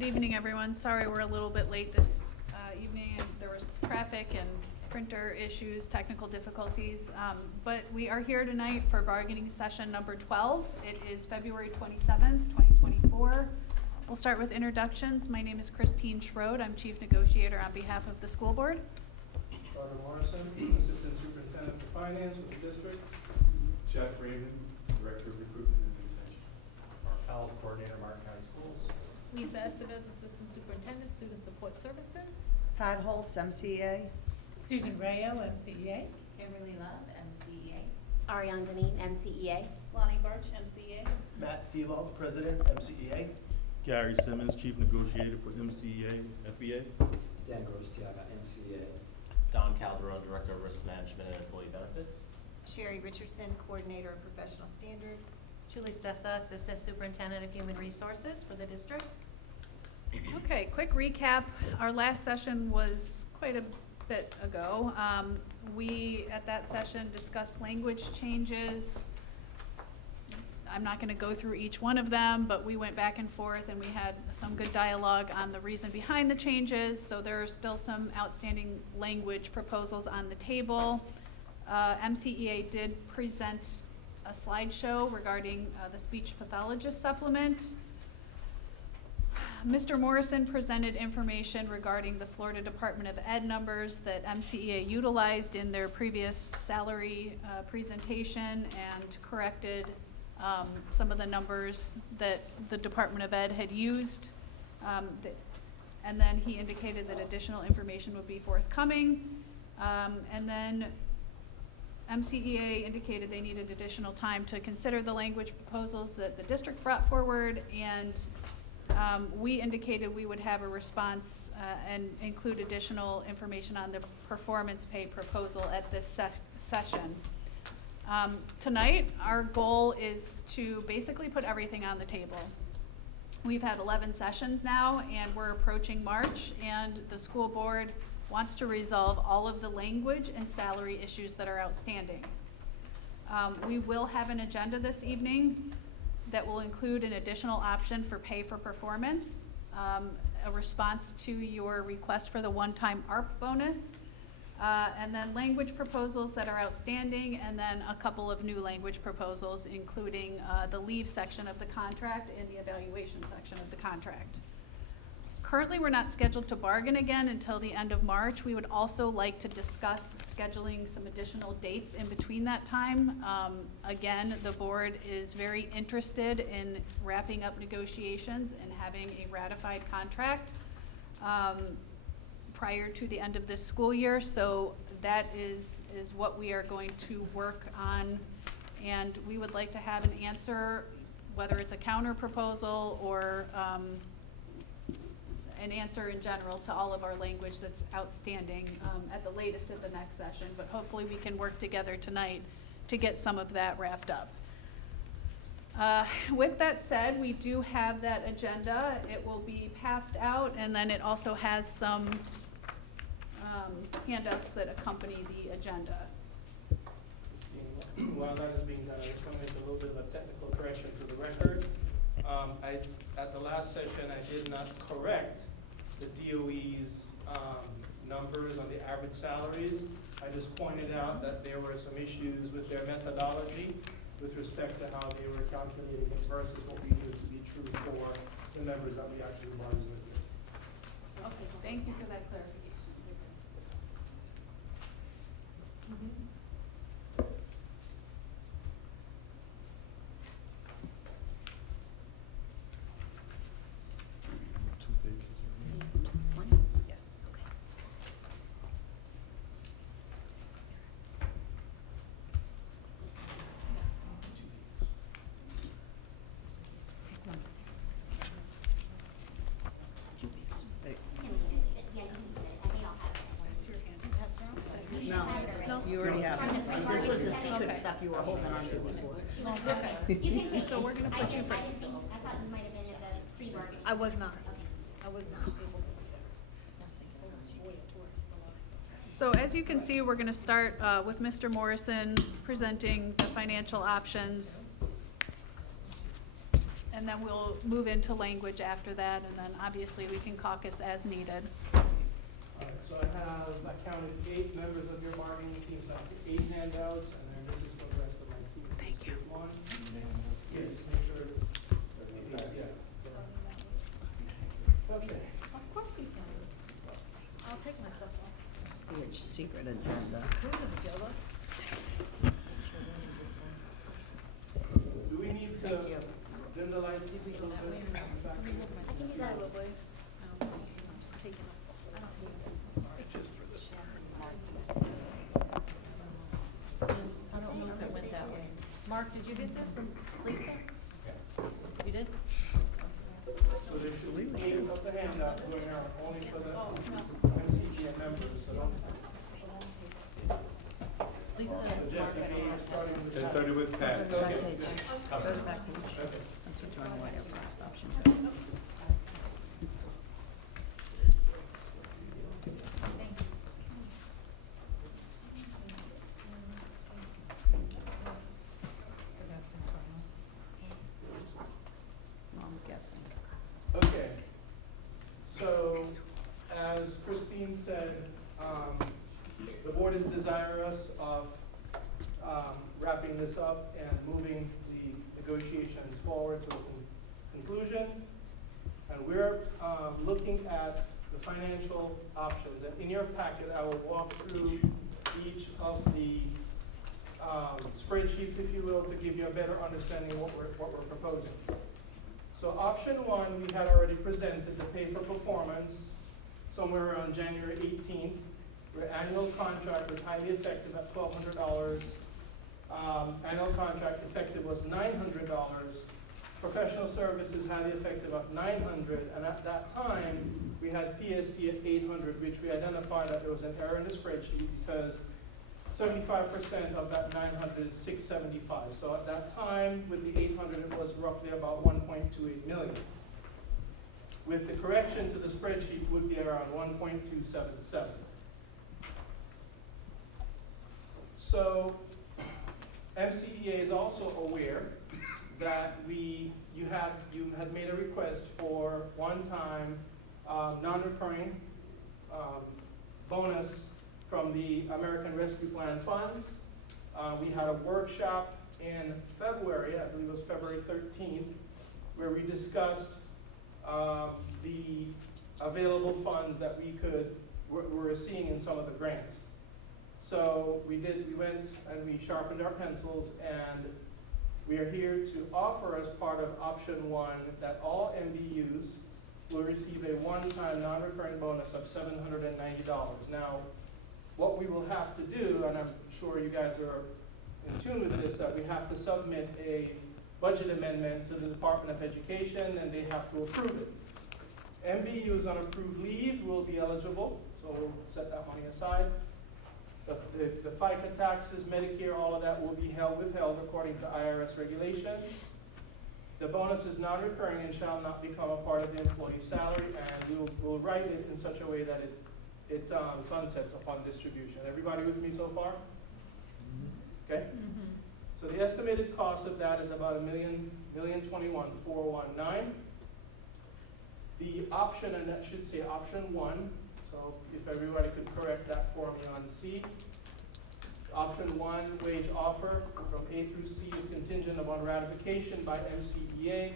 Good evening, everyone. Sorry we're a little bit late this evening. There was traffic and printer issues, technical difficulties. But we are here tonight for bargaining session number 12. It is February 27th, 2024. We'll start with introductions. My name is Christine Schroed. I'm Chief Negotiator on behalf of the school board. Carter Morrison, Assistant Superintendent for Finance with the district. Jeff Raymond, Director of Recruitment and Retention. Mark Howell, Coordinator, Martin County Schools. Lisa Estevez, Assistant Superintendent, Student Support Services. Pat Holtz, MCEA. Susan Rayo, MCEA. Kimberly Love, MCEA. Ariane Deneen, MCEA. Lonnie Birch, MCEA. Matt Thibault, President, MCEA. Gary Simmons, Chief Negotiator for MCEA, FEA. Dan Grostiaga, MCEA. Don Calderon, Director of Risk Management and Employee Benefits. Sherry Richardson, Coordinator of Professional Standards. Julie Stessa, Assistant Superintendent of Human Resources for the district. Okay, quick recap. Our last session was quite a bit ago. We, at that session, discussed language changes. I'm not gonna go through each one of them, but we went back and forth and we had some good dialogue on the reason behind the changes. So there are still some outstanding language proposals on the table. MCEA did present a slideshow regarding the speech pathologist supplement. Mr. Morrison presented information regarding the Florida Department of Ed numbers that MCEA utilized in their previous salary presentation and corrected some of the numbers that the Department of Ed had used. And then he indicated that additional information would be forthcoming. And then MCEA indicated they needed additional time to consider the language proposals that the district brought forward, and we indicated we would have a response and include additional information on the performance pay proposal at this session. Tonight, our goal is to basically put everything on the table. We've had 11 sessions now, and we're approaching March, and the school board wants to resolve all of the language and salary issues that are outstanding. We will have an agenda this evening that will include an additional option for pay for performance, a response to your request for the one-time ARP bonus, and then language proposals that are outstanding, and then a couple of new language proposals, including the leave section of the contract and the evaluation section of the contract. Currently, we're not scheduled to bargain again until the end of March. We would also like to discuss scheduling some additional dates in between that time. Again, the board is very interested in wrapping up negotiations and having a ratified contract prior to the end of this school year. So that is what we are going to work on. And we would like to have an answer, whether it's a counter proposal or an answer in general to all of our language that's outstanding at the latest at the next session, but hopefully we can work together tonight to get some of that wrapped up. With that said, we do have that agenda. It will be passed out, and then it also has some handouts that accompany the agenda. While that is being done, I just want to make a little bit of a technical correction to the record. At the last session, I did not correct the DOE's numbers on the average salaries. I just pointed out that there were some issues with their methodology with respect to how they were calculating it versus what we knew to be true for the members that we actually bargained with. Okay, thank you for that clarification. Two pages. Just one? Yeah. Okay. That's your hand. No, you already have it. This was the secret Okay. stuff you were holding on to before. Okay. So we're gonna put you first. I thought you might have been at the pre-bargain. I was not. I was not. So as you can see, we're gonna start with Mr. Morrison presenting the financial options. and then we'll move into language after that, and then obviously we can caucus as needed. All right, so I counted 8 members of your bargaining team, so I have 8 handouts, and then this is for the rest of my team. Thank you. One. Yeah, just make sure. Yeah. Okay. Of course we can. I'll take my stuff off. It's the secret agenda. Who's a Gilla? Do we need to dim the lights? Probably. I'm just taking it. I don't need it. Sorry. It's just for this one. I don't know if it went that way. Mark, did you get this? And Lisa? You did? So there should be 8 of the handouts going out only for the MCEA members, so don't. Lisa? So Jesse, starting with. It started with Go Pat. to the back page. Go to the back page. Okay. Once you join whatever first option. I'm guessing. Okay, so as Christine said, the board is desirous of wrapping this up and moving the negotiations forward to a conclusion. And we're looking at the financial options. And in your packet, I will walk through each of the spreadsheets, if you will, to give you a better understanding of what we're proposing. So option 1, we had already presented the pay for performance somewhere around January 18th, where annual contract was highly effective at $1,200. Annual contract effective was $900. Professional services highly effective at $900, and at that time, we had PSC at $800, which we identified that there was an error in the spreadsheet because 75% of that 900 is 675. So at that time, with the 800, it was roughly about 1.28 million. With the correction to the spreadsheet, would be around 1.277. So MCEA is also aware that you had made a request for one-time non-recurring bonus from the American Rescue Plan funds. We had a workshop in February, I believe it was February 13th, where we discussed the available funds that we're seeing in some of the grants. So we went and we sharpened our pencils, and we are here to offer as part of option 1 that all MBUs will receive a one-time non-recurring bonus of $790. Now, what we will have to do, and I'm sure you guys are in tune with this, that we have to submit a budget amendment to the Department of Education, and they have to approve it. MBUs on approved leave will be eligible, so we'll set that money aside. The FICA taxes, Medicare, all of that will be withheld according to IRS regulations. The bonus is non-recurring and shall not become a part of the employee's salary, and we'll write it in such a way that it sunsets upon distribution. Everybody with me so far? Okay? So the estimated cost of that is about $1,021,419. The option, and that should say option 1, so if everybody could correct that for me on C. Option 1, wage offer from A through C is contingent upon ratification by MCEA,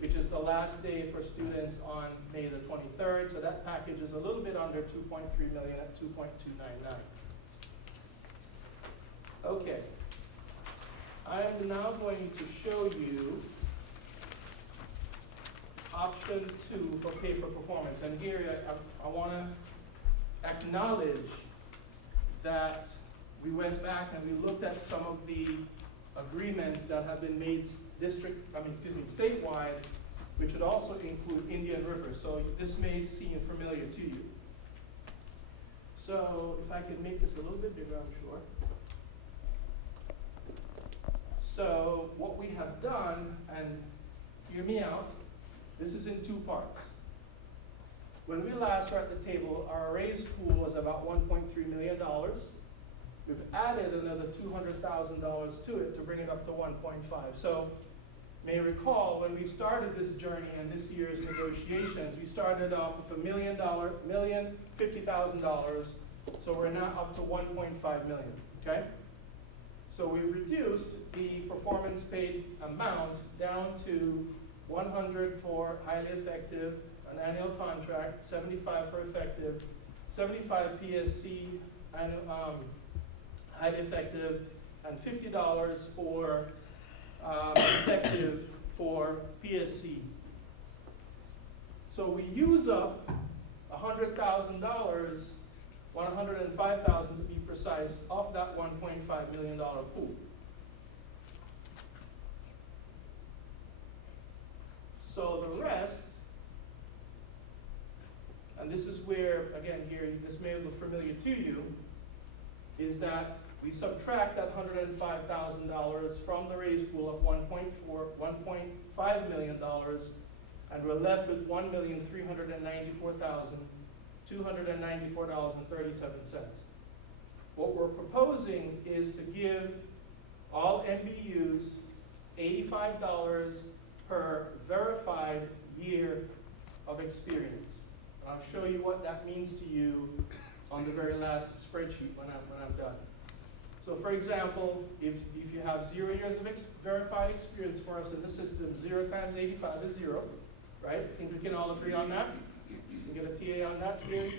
which is the last day for students on May the 23rd. So that package is a little bit under 2.3 million at 2.299. Okay. I am now going to show you option 2 for pay for performance. And here I want to acknowledge that we went back and we looked at some of the agreements that have been made statewide, which would also include Indian River. So this may seem familiar to you. So if I could make this a little bit bigger, I'm sure. So what we have done, and hear me out, this is in 2 parts. When we last were at the table, our raised pool was about $1.3 million. We've added another $200,000 to it to bring it up to 1.5. So may recall, when we started this journey and this year's negotiations, we started off with $1,050,000, so we're now up to 1.5 million, okay? So we've reduced the performance paid amount down to 100 for highly effective, an annual contract, 75 for effective, 75 PSC, highly effective, and $50 for effective for PSC. So we use up $100,000, 105,000 to be precise, of that $1.5 million pool. So the rest, and this is where, again, here, this may look familiar to you, is that we subtract that $105,000 from the raise pool of $1.5 million, and we're left with $1,394,294.37. What we're proposing is to give all MBUs $85 per verified year of experience. And I'll show you what that means to you on the very last spreadsheet when I'm done. So for example, if you have 0 years of verified experience for us in the system, 0 times 85 is 0, right? I think we can all agree on that. We get a TA on that here.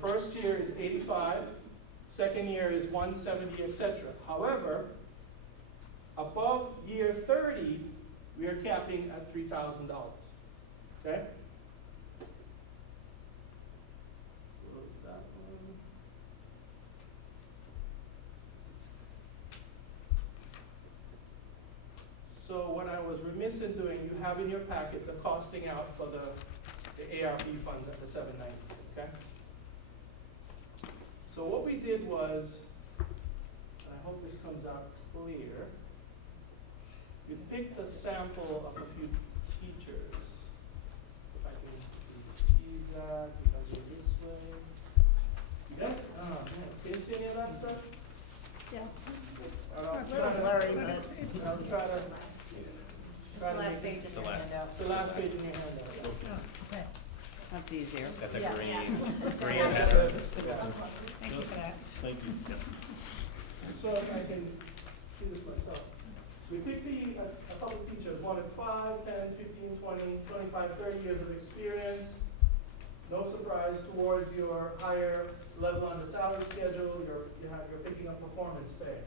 First year is 85, second year is 170, etc. However, above year 30, we are capping at $3,000, okay? Close that one. So what I was remiss in doing, you have in your packet the costing out for the ARP funds at the 790, okay? So what we did was, and I hope this comes out clear, we picked a sample of a few teachers. If I can see that, if I go this way. Yes? Man, can you see any of that stuff? Yeah, I'll it's a little blurry, but I'll try to. It's the last page in your handout. It's the last page in your handout. Okay, that's easier. Got the Yes. green header. thank you for that. Thank you. So if I can do this myself. We picked a couple of teachers, wanted 5, 10, 15, 20, 25, 30 years of experience. No surprise, towards your higher level on the salary schedule, you're picking up performance pay.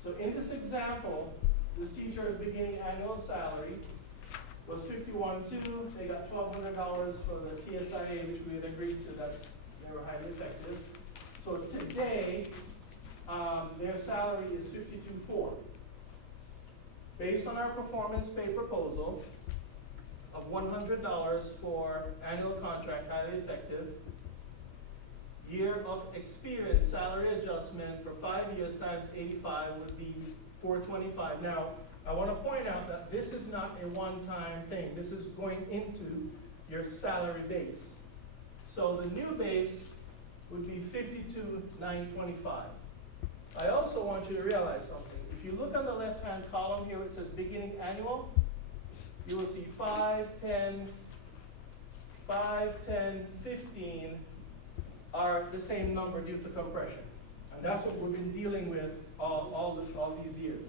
So in this example, this teacher's beginning annual salary was $51,200. They got $1,200 for the TSIA, which we had agreed to. They were highly effective. So today, their salary is $52,400. Based on our performance pay proposal of $100 for annual contract, highly effective, year of experience salary adjustment for 5 years times 85 would be $425. Now, I want to point out that this is not a one-time thing. This is going into your salary base. So the new base would be $52,925. I also want you to realize something. If you look on the left-hand column here, it says beginning annual. You will see 5, 10, 15 are the same number due to compression. And that's what we've been dealing with all these years.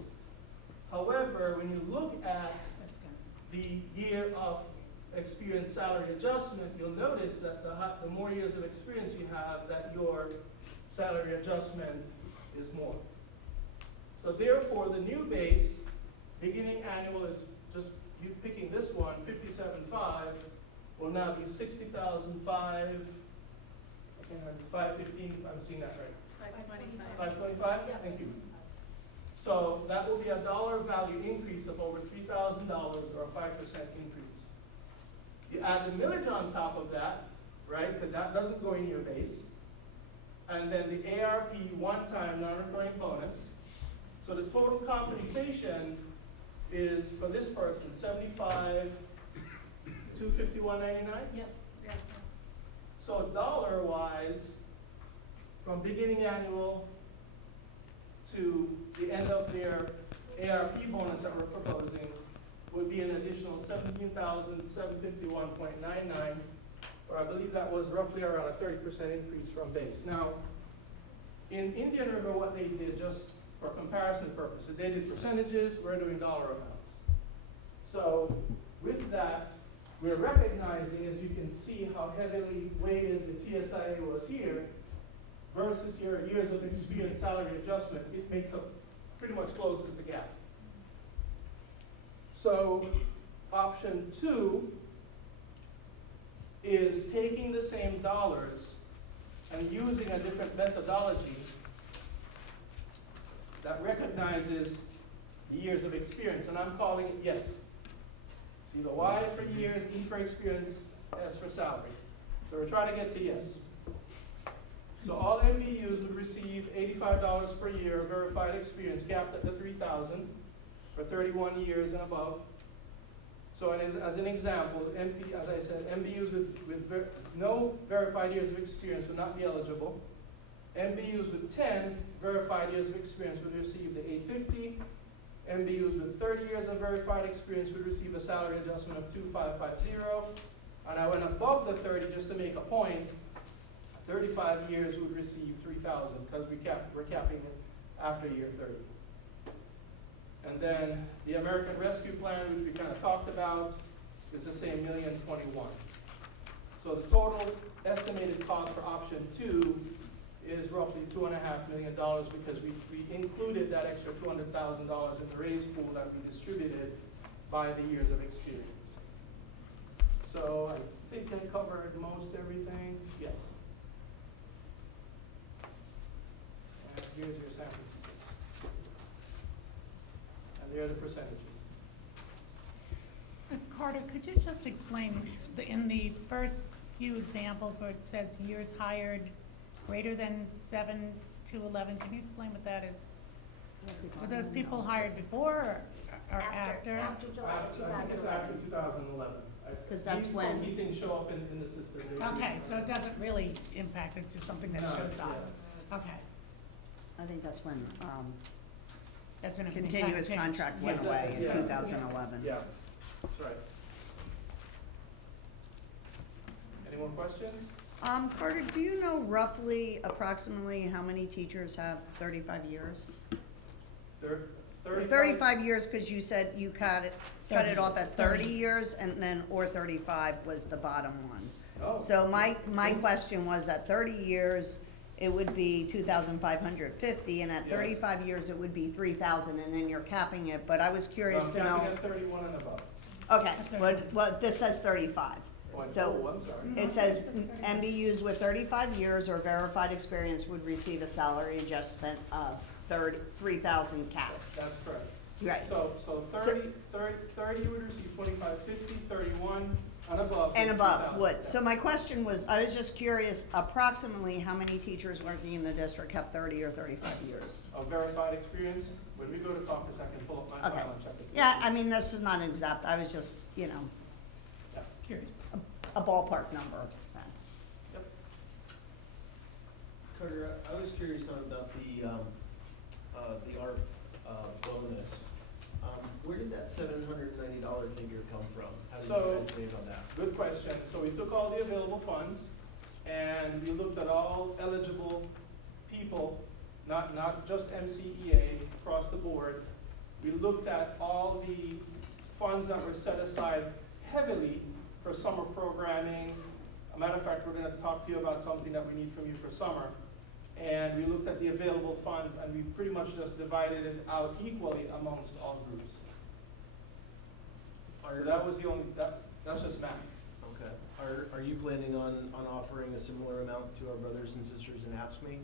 However, when you look at the year of experience salary adjustment, you'll notice that the more years of experience you have, that your salary adjustment is more. So therefore, the new base, beginning annual is just you picking this one, 57.5, will now be 60,005. It's 515, if I'm seeing that right. 525? Yeah. Thank you. So that will be a dollar value increase of over $3,000 or a 5% increase. You add the millage on top of that, right? Because that doesn't go in your base. And then the ARP one-time non-recurring bonus. So the total compensation is for this person $75,251.99. Yes, yes. So dollar-wise, from beginning annual to the end of their ARP bonus that we're proposing would be an additional $17,751.99, or I believe that was roughly around a 30% increase from base. Now, in Indian River, what they did, just for comparison purposes, they did percentages, we're doing dollar amounts. So with that, we're recognizing, as you can see, how heavily weighted the TSIA was here versus your years of experience salary adjustment. It makes up, pretty much closes the gap. So option 2 is taking the same dollars and using a different methodology that recognizes the years of experience, and I'm calling it YES. See, the Y for years, E for experience, S for salary. So we're trying to get to YES. So all MBUs would receive $85 per year of verified experience, capped at the $3,000 for 31 years and above. So as an example, as I said, MBUs with no verified years of experience would not be eligible. MBUs with 10 verified years of experience would receive the $850. MBUs with 30 years of verified experience would receive a salary adjustment of $2,550. And I went above the 30 just to make a point. 35 years would receive $3,000 because we're capping it after year 30. And then the American Rescue Plan, which we kind of talked about, is the same, $1,021,000. So the total estimated cost for option 2 is roughly $2.5 million because we included that extra $200,000 in the raise pool that we distributed by the years of experience. So I think I covered most everything. Yes. And here's your sample. And there are the percentages. Carter, could you just explain, in the first few examples where it says years hired greater than 7 to 11, can you explain what that is? Were those people hired before or after? After July of I think it's after 2011. 'Cause that's when- These things show up in the system. Okay, so it doesn't really impact, it's just something that No, shows up. yeah. Okay, I think that's when that's an continuous contract went Yeah. away in Yeah. 2011. Yeah, that's right. Any more questions? Carter, do you know roughly, approximately, how many teachers have 35 years? 35 years, because you said you cut it off at 30 years, and then, or 35 was the bottom one. Oh. So my question was, at 30 years, it would be 2,550, and at Yes. 35 years, it would be 3,000, and then you're capping it, but I was curious to know. I'm capping at 31 and above. Okay, well, this says 35. So I'm sorry. it says MBUs with 35 years or verified experience would receive a salary adjustment of 3,000 cap. That's correct. Right. So 30 would receive 2550, 31 and above. And is above 3,000. would. So my question was, I was just curious, approximately how many teachers working in the district have 30 or 35 years? Of verified experience, when we go to caucus, I can pull up my Okay. file and check it. Yeah, I mean, this is not exact, I was just, Curious. a ballpark number, that's. Carter, I was curious about the ARP bonus. Where did that $790 figure come from? How did you So- guys save on that? Good question. So we took all the available funds and we looked at all eligible people, not just MCEA, across the board. We looked at all the funds that were set aside heavily for summer programming. A matter of fact, we're gonna talk to you about something that we need from you for summer. And we looked at the available funds and we pretty much just divided it out equally amongst all groups. So that was the only, that's just math. Okay. Are you planning on offering a similar amount to our brothers and sisters in AFSCME?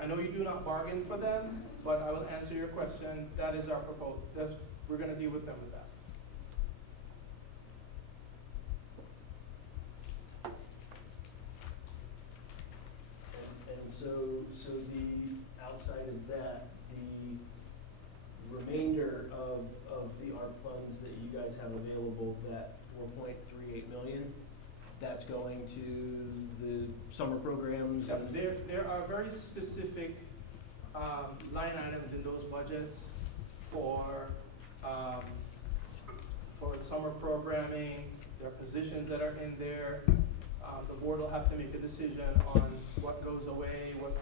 I know you do not bargain for them, but I will answer your question. That is our proposal. We're gonna deal with them with that. And so the, outside of that, the remainder of the ARP funds that you guys have available, that 4.38 million, that's going to the summer programs? Yeah, and- there are very specific line items in those budgets for, for summer programming. There are positions that are in there. The board will have to make a decision on what goes away, what,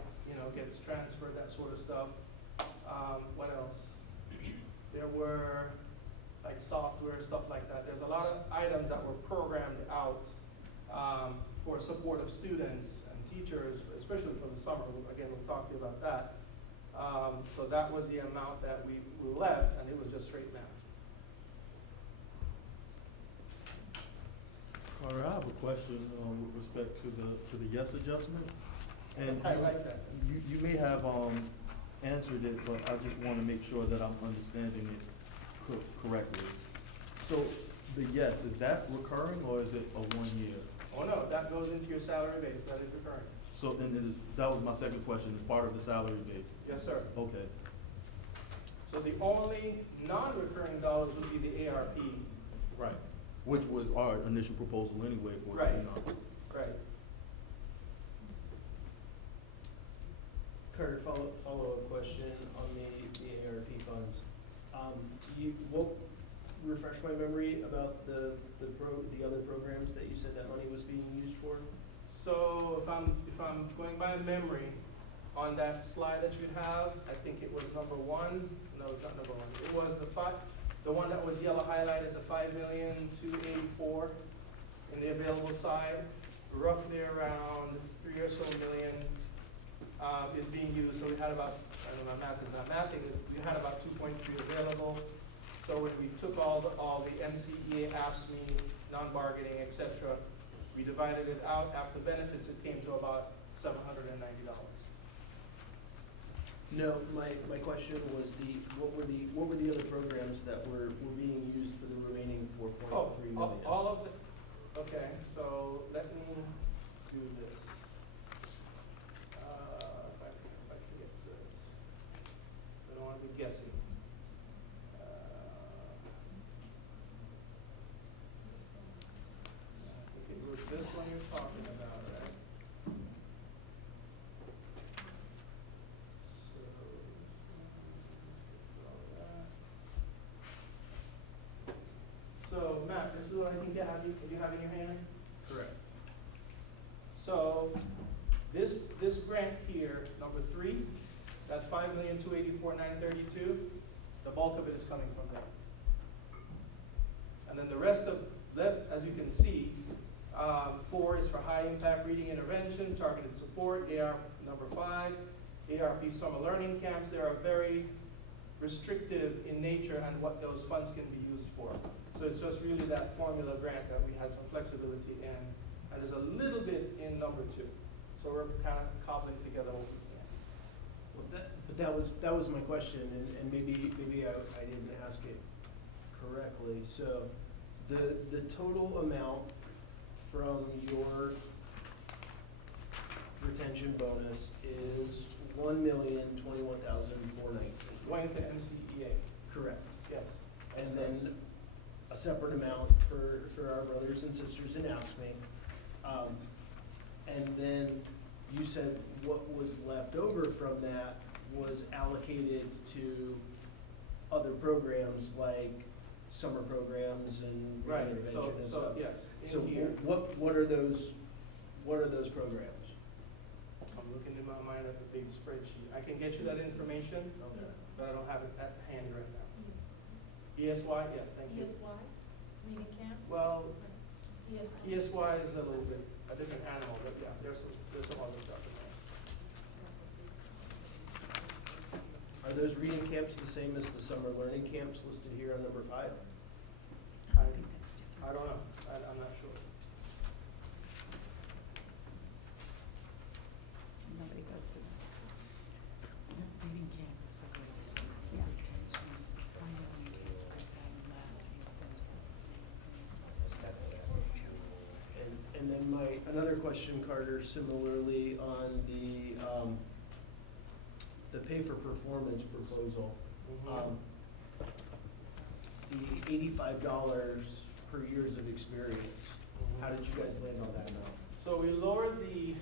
gets transferred, that sort of stuff. What else? There were like software, stuff like that. There's a lot of items that were programmed out for support of students and teachers, especially for the summer. Again, we'll talk to you about that. So that was the amount that we left, and it was just straight math. Carter, I have a question, with respect to the yes adjustment. And I like that. you may have, answered it, but I just wanna make sure that I'm understanding it correctly. So, the yes, is that recurring or is it a 1 year? Oh no, that goes into your salary base, that is recurring. So, and that was my second question, is part of the salary base? Yes, sir. Okay, So the only non-recurring dollars would be the ARP. right, which was our initial proposal anyway for, Right. Right. Carter, follow-up question on the ARP funds. Refresh my memory about the other programs that you said that money was being used for? So if I'm going by memory, on that slide that you have, I think it was number one. No, it's not number one. It was the one that was yellow highlighted, the 5,284,000 in the available side. Roughly around 3 or so million is being used. So we had about, I don't know, math is not mathing. We had about 2.3 available. So when we took all the MCEA, AFSME, non-bargaining, et cetera, we divided it out. After benefits, it came to about $790. No, my question was what were the other programs that were being used for the remaining 4.3 million? All of the, okay, so let me do this. If I can get to it. I don't want to be guessing. I think it was this one you're talking about, right? So, all that. So, Matt, this is what I think you have in your hand? Correct. So, this grant here, number 3, that 5,284,932, the bulk of it is coming from there. And then the rest of that, as you can see, 4 is for high impact reading interventions, targeted support, AR number 5, ARP summer learning camps. They are very restrictive in nature and what those funds can be used for. So it's just really that formula grant that we had some flexibility in, and there's a little bit in number 2. So we're kind of cobbling together what we can. Well, that was my question, and maybe I didn't ask it correctly. So the total amount from your retention bonus is $1,021,419. Going to MCEA, Correct. yes. And that's then a separate amount for our brothers and sisters in AFSCME. And then you said what was left over from that was allocated to other programs like summer programs and Right, intervention and so stuff. yes, So in here, what are those programs? I'm looking in my mind at the big spreadsheet. I can get you that information, but I don't have it at hand right now. ESY, yes, thank you. Reading camps? Well, ESY. ESY is a little bit, a different animal, but yeah, there's some other stuff in there. Are those reading camps the same as the summer learning camps listed here on number 5? I don't know, I'm not sure. Nobody goes to that. Reading camp is for Yeah. retention, summer learning camps like that in the last few of those. And then another question, Carter, similarly on the pay for performance proposal. The $85 per years of experience, how did you guys land on that amount? So we lowered the,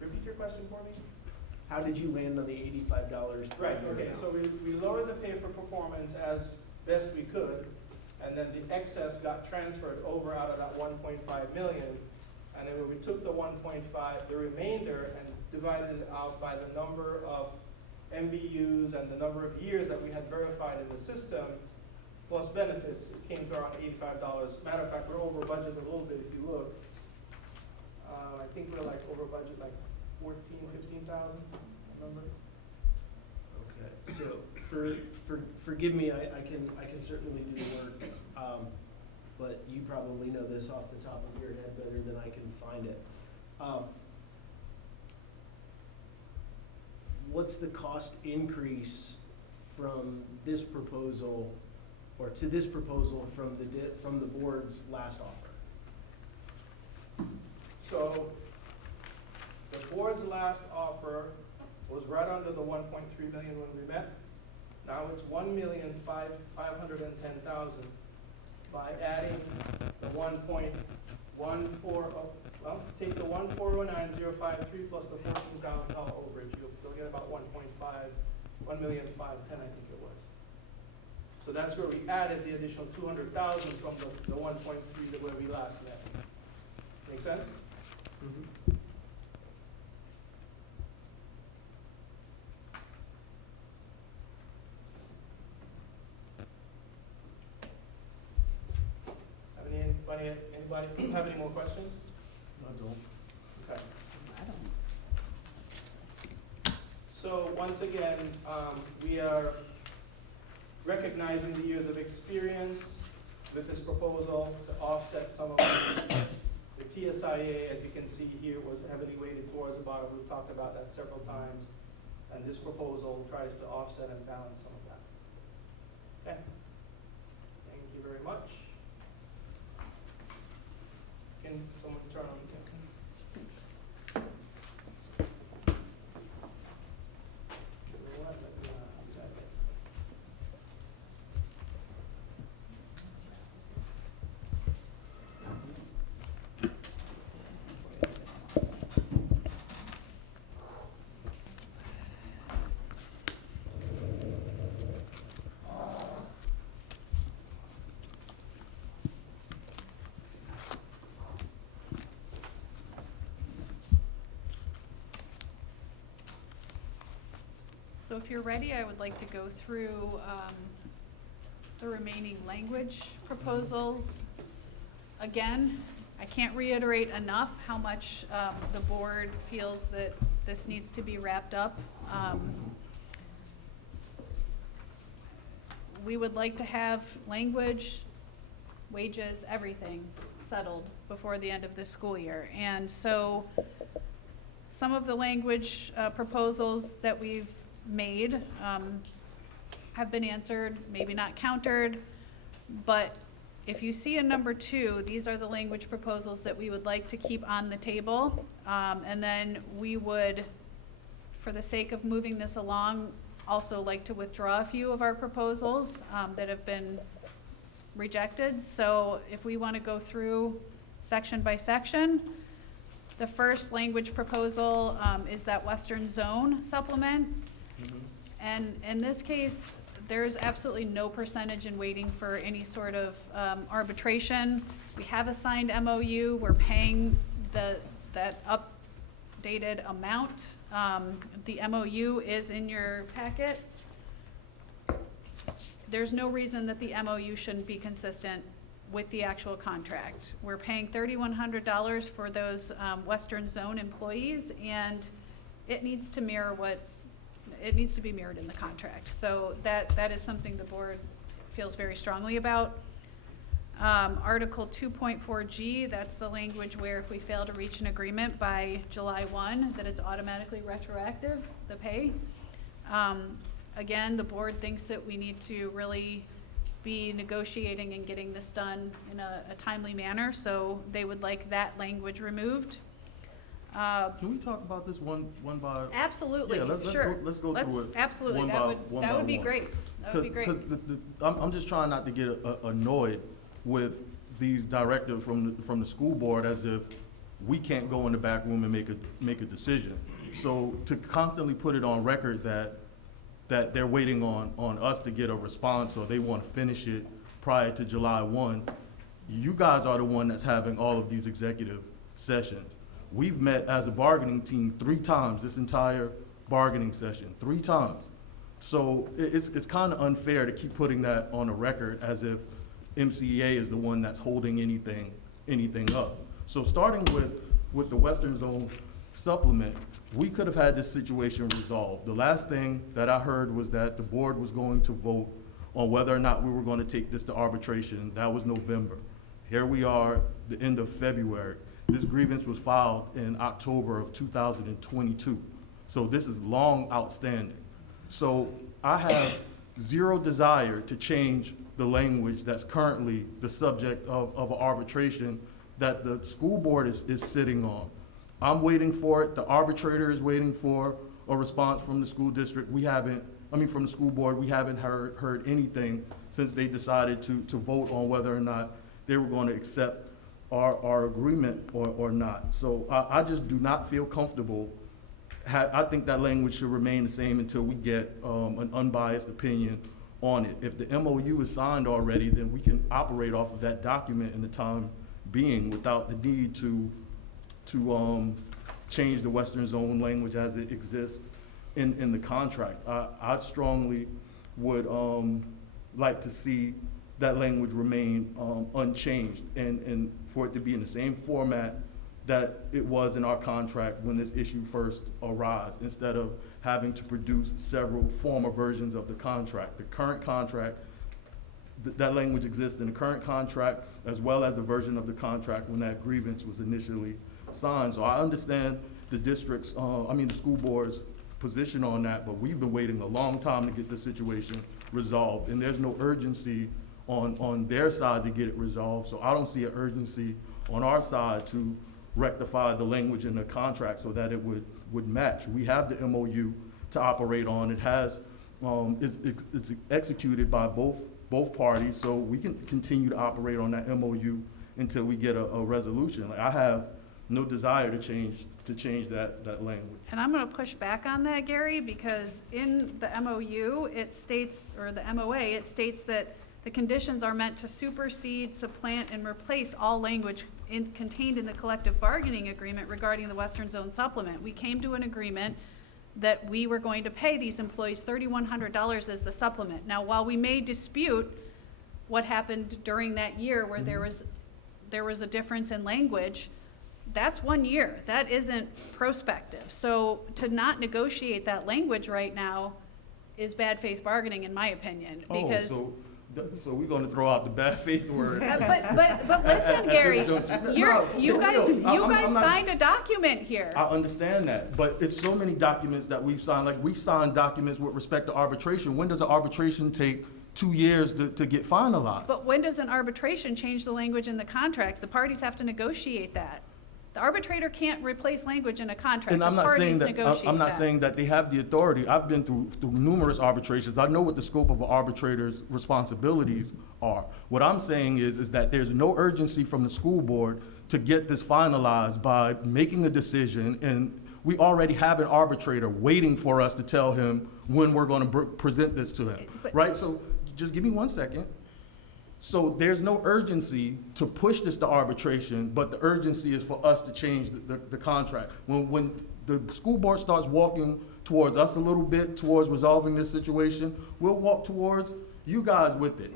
repeat your question for me? how did you land on the $85? per Right, year okay, now? so we lowered the pay for performance as best we could, and then the excess got transferred over out of that 1.5 million. And then when we took the 1.5, the remainder, and divided it out by the number of MBUs and the number of years that we had verified in the system, plus benefits, it came to around $85. Matter of fact, we're over budget a little bit if you look. I think we're like over budget, like 15,000, remember? Okay, so forgive me, I can certainly do the work, but you probably know this off the top of your head better than I can find it. What's the cost increase from this proposal, or to this proposal from the board's last offer? So, the board's last offer was right under the 1.3 million when we met. Now it's 1,510,000 by adding the 1.14, well, take the 1,409,053 plus the $14,000 overage, you'll get about 1,510,000, I think it was. So that's where we added the additional 200,000 from the 1.3 to where we last met. Make sense? Anybody have any more questions? I don't. Okay. I don't. So once again, we are recognizing the years of experience with this proposal to offset some of the TSIA, as you can see here, was heavily weighted towards the bottom. We've talked about that several times. And this proposal tries to offset and balance some of that. Okay. Thank you very much. Can someone turn on the So if you're ready, I would like to go through the remaining language proposals. Again, I can't reiterate enough how much the board feels that this needs to be wrapped up. We would like to have language, wages, everything settled before the end of this school year. And so some of the language proposals that we've made have been answered, maybe not countered, but if you see in number 2, these are the language proposals that we would like to keep on the table. And then we would, for the sake of moving this along, also like to withdraw a few of our proposals that have been rejected. So if we want to go through section by section, the first language proposal is that Western Zone supplement. And in this case, there's absolutely no percentage in waiting for any sort of arbitration. We have a signed MOU. We're paying that updated amount. The MOU is in your packet. There's no reason that the MOU shouldn't be consistent with the actual contract. We're paying $3,100 for those Western Zone employees, and it needs to mirror it needs to be mirrored in the contract. So that is something the board feels very strongly about. Article 2.4G, that's the language where if we fail to reach an agreement by July 1, that it's automatically retroactive, the pay. Again, the board thinks that we need to really be negotiating and getting this done in a timely manner, so they would like that language removed. Can we talk about this one by? Absolutely, Yeah, let's sure. go through it. Absolutely, one that by- would, one that by would be one. great. That would be great. Because I'm just trying not to get annoyed with these directives from the school board as if we can't go in the back room and make a decision. So to constantly put it on record that they're waiting on us to get a response, or they want to finish it prior to July 1, you guys are the one that's having all of these executive sessions. We've met as a bargaining team 3 times this entire bargaining session, 3 times. So it's kind of unfair to keep putting that on a record as if MCEA is the one that's holding anything up. So starting with the Western Zone supplement, we could have had this situation resolved. The last thing that I heard was that the board was going to vote on whether or not we were going to take this to arbitration. That was November. Here we are, the end of February. This grievance was filed in October of 2022. So this is long outstanding. So I have zero desire to change the language that's currently the subject of an arbitration that the school board is sitting on. I'm waiting for it. The arbitrator is waiting for a response from the school district. From the school board, we haven't heard anything since they decided to vote on whether or not they were going to accept our agreement or not. So I just do not feel comfortable. I think that language should remain the same until we get an unbiased opinion on it. If the MOU is signed already, then we can operate off of that document in the time being without the need to change the Western Zone language as it exists in the contract. I strongly would like to see that language remain unchanged and for it to be in the same format that it was in our contract when this issue first arose, instead of having to produce several former versions of the contract. The current contract, that language exists in the current contract as well as the version of the contract when that grievance was initially signed. So I understand the district's, the school board's position on that, but we've been waiting a long time to get the situation resolved, and there's no urgency on their side to get it resolved. So I don't see an urgency on our side to rectify the language in the contract so that it would match. We have the MOU to operate on. It has, it's executed by both parties, so we can continue to operate on that MOU until we get a resolution. Like, I have no desire to change that language. And I'm gonna push back on that, Gary, because in the MOU, it states, or the MOA, it states that the conditions are meant to supersede, supplant, and replace all language contained in the collective bargaining agreement regarding the Western Zone supplement. We came to an agreement that we were going to pay these employees $3,100 as the supplement. Now, while we may dispute what happened during that year where there was a difference in language, that's 1 year. That isn't prospective. So to not negotiate that language right now is bad faith bargaining, in my opinion, because. So we're gonna throw out the bad faith word. But listen, Gary, you guys signed a document here. I understand that, but it's so many documents that we've signed. Like, we signed documents with respect to arbitration. When does an arbitration take 2 years to get finalized? But when does an arbitration change the language in the contract? The parties have to negotiate that. The arbitrator can't replace language in a contract. And I'm The not saying parties that, negotiate I'm not that. saying that they have the authority. I've been through numerous arbitrations. I know what the scope of an arbitrator's responsibilities are. What I'm saying is that there's no urgency from the school board to get this finalized by making a decision, and we already have an arbitrator waiting for us to tell him when we're gonna present this to him, right? So just give me 1 second. So there's no urgency to push this to arbitration, but the urgency is for us to change the contract. When the school board starts walking towards us a little bit, towards resolving this situation, we'll walk towards you guys with it.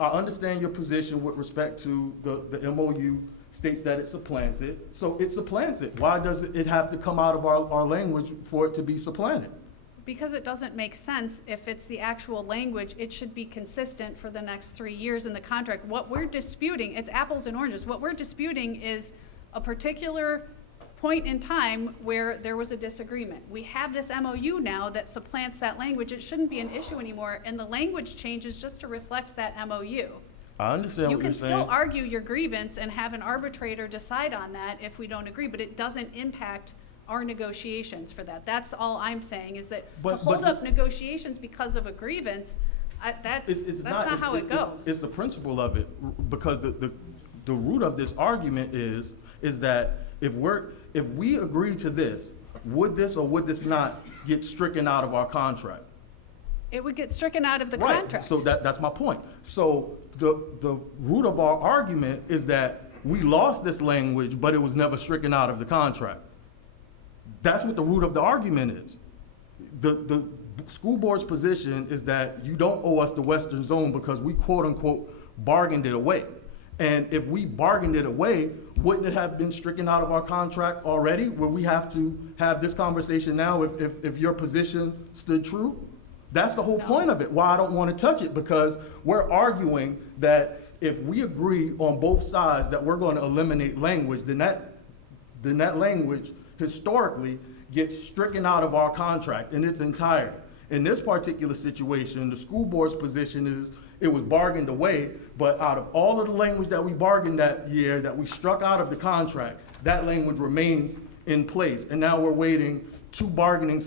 I understand your position with respect to the MOU states that it supplants it, so it supplants it. Why does it have to come out of our language for it to be supplanted? Because it doesn't make sense. If it's the actual language, it should be consistent for the next 3 years in the contract. What we're disputing, it's apples and oranges. What we're disputing is a particular point in time where there was a disagreement. We have this MOU now that supplants that language. It shouldn't be an issue anymore, and the language changes just to reflect that MOU. I understand You what can you're saying. still argue your grievance and have an arbitrator decide on that if we don't agree, but it doesn't impact our negotiations for that. That's all I'm saying, is that to But hold up negotiations because of a grievance, that's not how it goes. It's the principle of it, because the root of this argument is that If we agree to this, would this or would this not get stricken out of our contract? It would get stricken out of the Right. contract. So that's my point. So the root of our argument is that we lost this language, but it was never stricken out of the contract. That's what the root of the argument is. The school board's position is that you don't owe us the Western Zone because we quote unquote bargained it away. And if we bargained it away, wouldn't it have been stricken out of our contract already? Would we have to have this conversation now if your position stood true? That's the whole point of it, why I don't want to touch it, because we're arguing that if we agree on both sides that we're going to eliminate language, then that language historically gets stricken out of our contract in its entirety. In this particular situation, the school board's position is it was bargained away, but out of all of the language that we bargained that year, that we struck out of the contract, that language remains in place. And now we're waiting two bargaining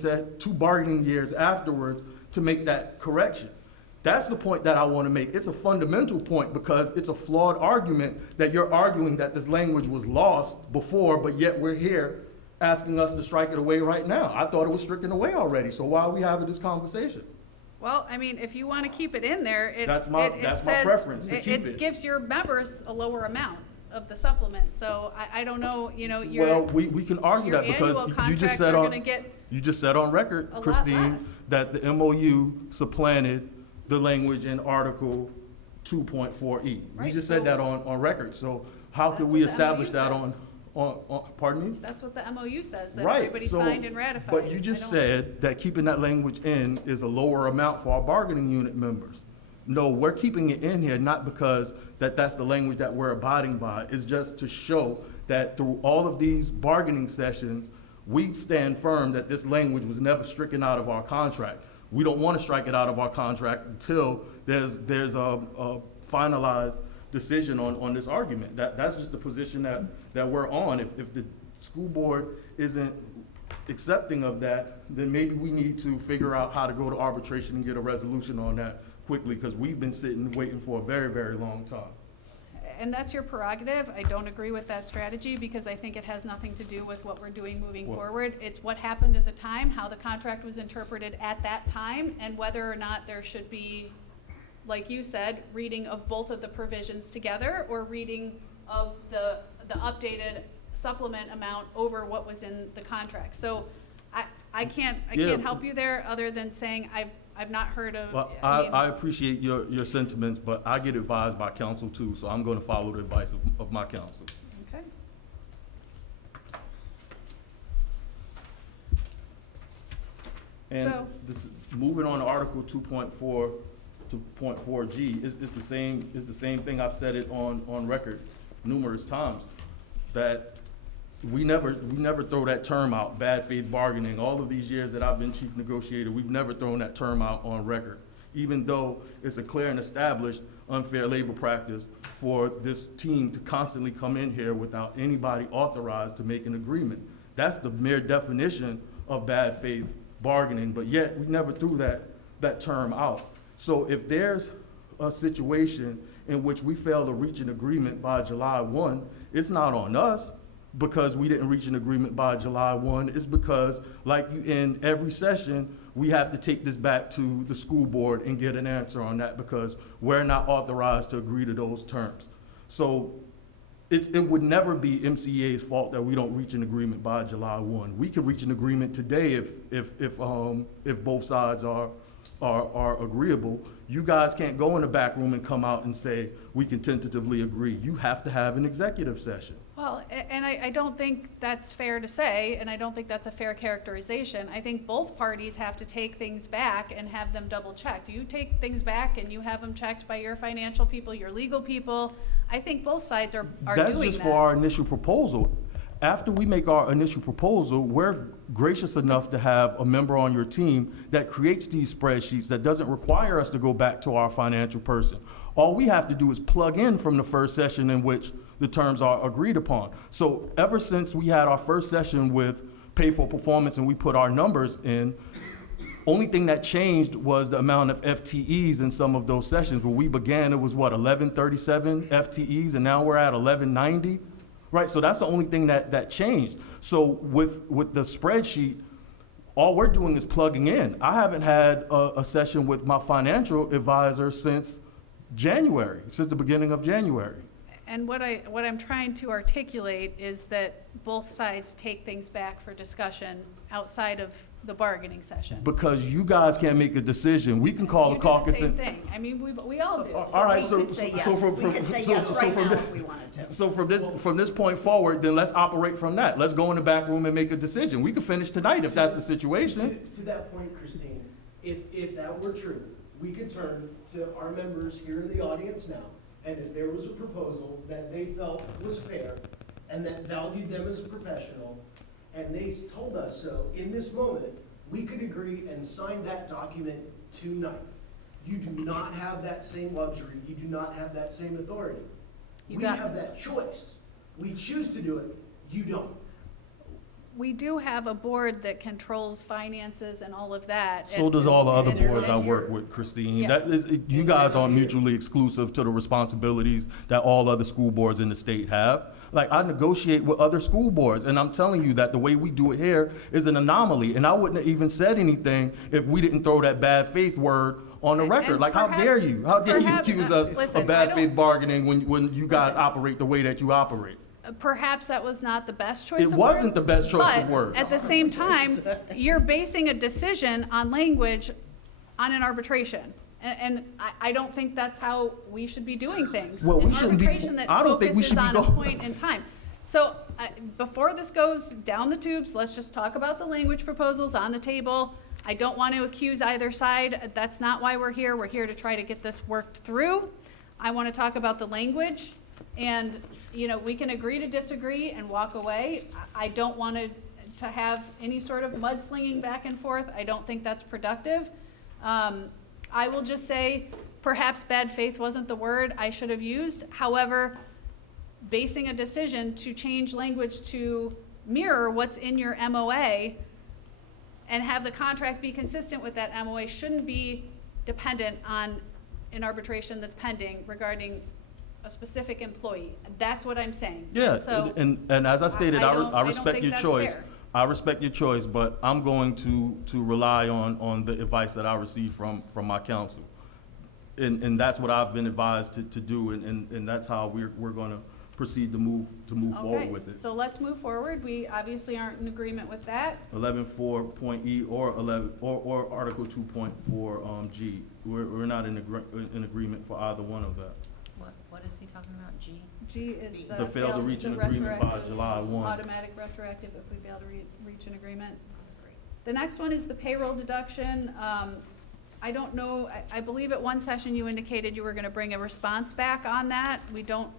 years afterwards to make that correction. That's the point that I want to make. It's a fundamental point because it's a flawed argument that you're arguing that this language was lost before, but yet we're here asking us to strike it away right now. I thought it was stricken away already, so why are we having this conversation? Well, I mean, if you want to keep it in there, That's my preference, to keep it. It gives your members a lower amount of the supplement, so I don't know, you know, Well, we can argue your that because annual you contracts just are said gonna get you just said on record, a lot Christine, less. that the MOU supplanted the language in Article 2.4E. You Right, just so- said that on record, so how could That's we what the establish MOU that says. on, pardon me? That's what the MOU says, that Right, everybody so- signed and ratified. But you just I don't- said that keeping that language in is a lower amount for our bargaining unit members. No, we're keeping it in here not because that's the language that we're abiding by. It's just to show that through all of these bargaining sessions, we stand firm that this language was never stricken out of our contract. We don't want to strike it out of our contract until there's a finalized decision on this argument. That's just the position that we're on. If the school board isn't accepting of that, then maybe we need to figure out how to go to arbitration and get a resolution on that quickly, because we've been sitting waiting for a very, very long time. And that's your prerogative. I don't agree with that strategy because I think it has nothing to do with what we're doing moving Well- forward. It's what happened at the time, how the contract was interpreted at that time, and whether or not there should be, like you said, reading of both of the provisions together or reading of the updated supplement amount over what was in the contract. So I can't Yeah. help you there other than saying I've not heard of. Well, I mean- I appreciate your sentiments, but I get advised by counsel too, so I'm gonna follow the advice of my counsel. Okay. And So- this, moving on to Article 2.4 to .4G, is the same thing. I've said it on record numerous times, that we never throw that term out, bad faith bargaining. All of these years that I've been chief negotiator, we've never thrown that term out on record, even though it's a clear and established unfair labor practice for this team to constantly come in here without anybody authorized to make an agreement. That's the mere definition of bad faith bargaining, but yet we never threw that term out. So if there's a situation in which we fail to reach an agreement by July 1, it's not on us because we didn't reach an agreement by July 1. It's because, like you in every session, we have to take this back to the school board and get an answer on that because we're not authorized to agree to those terms. So it would never be MCEA's fault that we don't reach an agreement by July 1. We could reach an agreement today if both sides are agreeable. You guys can't go in the back room and come out and say, we can tentatively agree. You have to have an executive session. Well, and I don't think that's fair to say, and I don't think that's a fair characterization. I think both parties have to take things back and have them double checked. You take things back and you have them checked by your financial people, your legal people. I think both sides are doing that. That's just for our initial proposal. After we make our initial proposal, we're gracious enough to have a member on your team that creates these spreadsheets that doesn't require us to go back to our financial person. All we have to do is plug in from the first session in which the terms are agreed upon. So ever since we had our first session with pay for performance and we put our numbers in, only thing that changed was the amount of FTEs in some of those sessions. When we began, it was 1137 FTEs, and now we're at 1190. Right, so that's the only thing that changed. So with the spreadsheet, all we're doing is plugging in. I haven't had a session with my financial advisor since January, since the beginning of January. And what I'm trying to articulate is that both sides take things back for discussion outside of the bargaining session. Because you guys can't make a decision. We can call a caucus You do the and. same thing. I mean, we all do. All right, We so, could say yes, so from, we from, could say so, yes so right from now this, if we wanted to. so from this point forward, then let's operate from that. Let's go in the back room and make a decision. We can finish tonight if that's the situation. To that point, Christine, if that were true, we could turn to our members here in the audience now, and if there was a proposal that they felt was fair and that valued them as a professional, and they told us so in this moment, we could agree and sign that document tonight. You do not have that same luxury. You do not have that same authority. You We got- have that choice. We choose to do it. You don't. We do have a board that controls finances and all of that. So and- does all the other and- boards I and work you're- with, Christine. Yeah. That is, you guys aren't mutually exclusive to the responsibilities that all other school boards in the state have. Like, I negotiate with other school boards, and I'm telling you that the way we do it here is an anomaly. And I wouldn't have even said anything if we didn't throw that bad faith word on the And- record. and Like, how dare perhaps- you? How dare you perhaps- accuse us listen, of I bad don't- faith bargaining when you guys Listen. operate the way that you operate? Perhaps that was not the best choice It of words. wasn't the best choice of But words. at the same time, you're basing a decision on language on an arbitration. And I don't think that's how we should be doing things. Well, we An shouldn't be- arbitration that I don't think we should be focuses on a going- point in time. So, before this goes down the tubes, let's just talk about the language proposals on the table. I don't want to accuse either side. That's not why we're here. We're here to try to get this worked through. I want to talk about the language, and, you know, we can agree to disagree and walk away. I don't want to have any sort of mudslinging back and forth. I don't think that's productive. I will just say, perhaps bad faith wasn't the word I should have used. However, basing a decision to change language to mirror what's in your MOA and have the contract be consistent with that MOA shouldn't be dependent on an arbitration that's pending regarding a specific employee. That's what I'm saying. Yeah, So, and as I stated, I I don't respect think your that's choice. fair. I respect your choice, but I'm going to rely on the advice that I receive from my counsel. And that's what I've been advised to do, and that's how we're gonna proceed to move forward okay, with it. so let's move forward. We obviously aren't in agreement with that. 11.4.E or Article 2.4 G. We're not in agreement for either one of that. What is he talking about, G? G is the. To fail to reach an agreement by retroactive- July 1. Automatic retroactive if we fail to reach an agreement. The next one is the payroll deduction. I don't know, I believe at one session you indicated you were gonna bring a response back on that. We don't,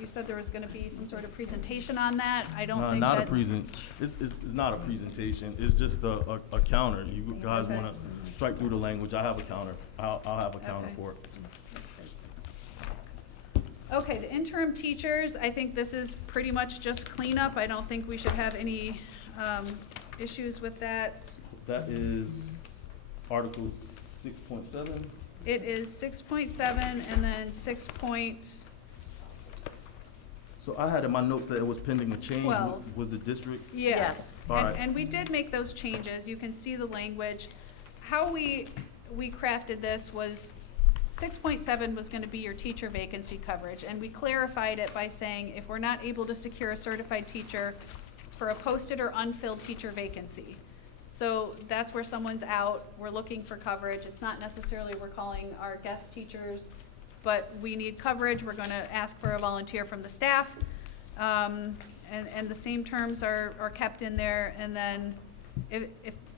you said there was gonna be some sort of presentation on that. I don't think Not a that. it's not a presentation, it's just a counter. You guys Okay. wanna strike through the language, I have a counter. I'll have a counter Okay. for it. Okay, the interim teachers, I think this is pretty much just cleanup. I don't think we should have any, issues with that. That is Article 6.7. It is 6.7 and then 6. So I had in my notes that it was pending a change, 12. was the district? Yes, All and, right. and we did make those changes, you can see the language. How we crafted this was, 6.7 was gonna be your teacher vacancy coverage, and we clarified it by saying, if we're not able to secure a certified teacher for a posted or unfilled teacher vacancy. So that's where someone's out, we're looking for coverage, it's not necessarily we're calling our guest teachers, but we need coverage, we're gonna ask for a volunteer from the staff. And the same terms are kept in there, and then if,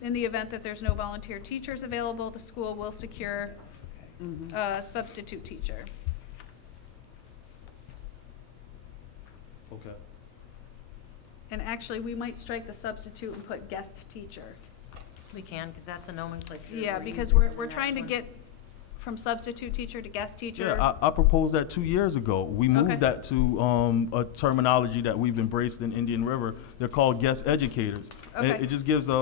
in the event that there's no volunteer teachers available, the school will secure a substitute teacher. Okay. And actually, we might strike the substitute and put guest teacher. We can, because that's a nomenclature. Yeah, we're because using in we're the trying to next one. get from substitute teacher to guest teacher. Yeah, I proposed that 2 years ago. We Okay. moved that to a terminology that we've embraced in Indian River. They're called guest educators. And Okay. it just gives a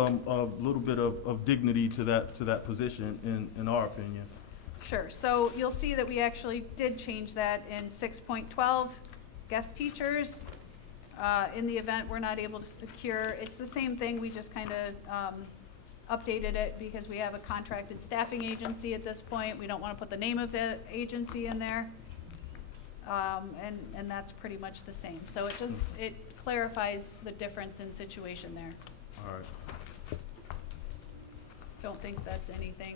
little bit of dignity to that position, in our opinion. Sure, so you'll see that we actually did change that in 6.12, guest teachers, in the event we're not able to secure, it's the same thing, we just kind of, updated it because we have a contracted staffing agency at this point. We don't want to put the name of the agency in there. And that's pretty much the same. So it just, it clarifies the difference in situation there. All right. Don't think that's anything.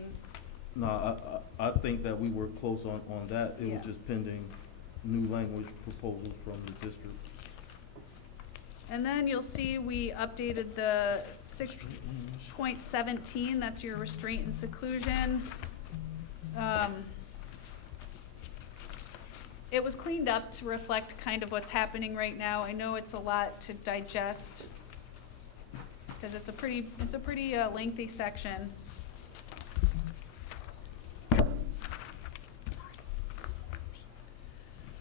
No, I think that we were close on that. It Yeah. was just pending new language proposals from the district. And then you'll see we updated the 6.17, that's your restraint and seclusion. It was cleaned up to reflect kind of what's happening right now. I know it's a lot to digest, because it's a pretty lengthy section.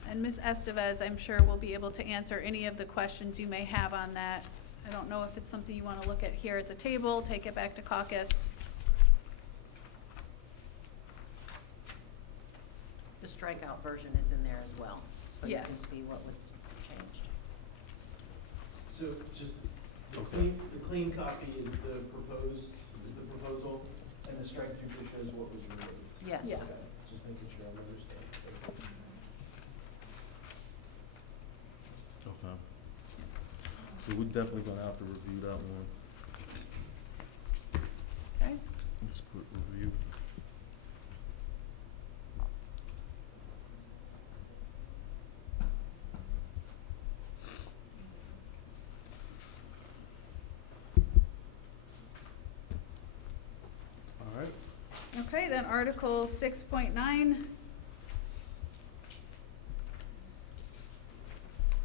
And Ms. Estevez, I'm sure, will be able to answer any of the questions you may have on that. I don't know if it's something you want to look at here at the table, take it back to caucus. The strikeout version is in there as well, so you can Yes. see what was changed. So just, Okay. the clean copy is the proposal, and the strike through just shows what was removed. Yes. Yeah. Okay, just making sure I understand. Okay. So we're definitely gonna have to review that one. Okay. Let's put review. All right. Okay, then Article 6.9.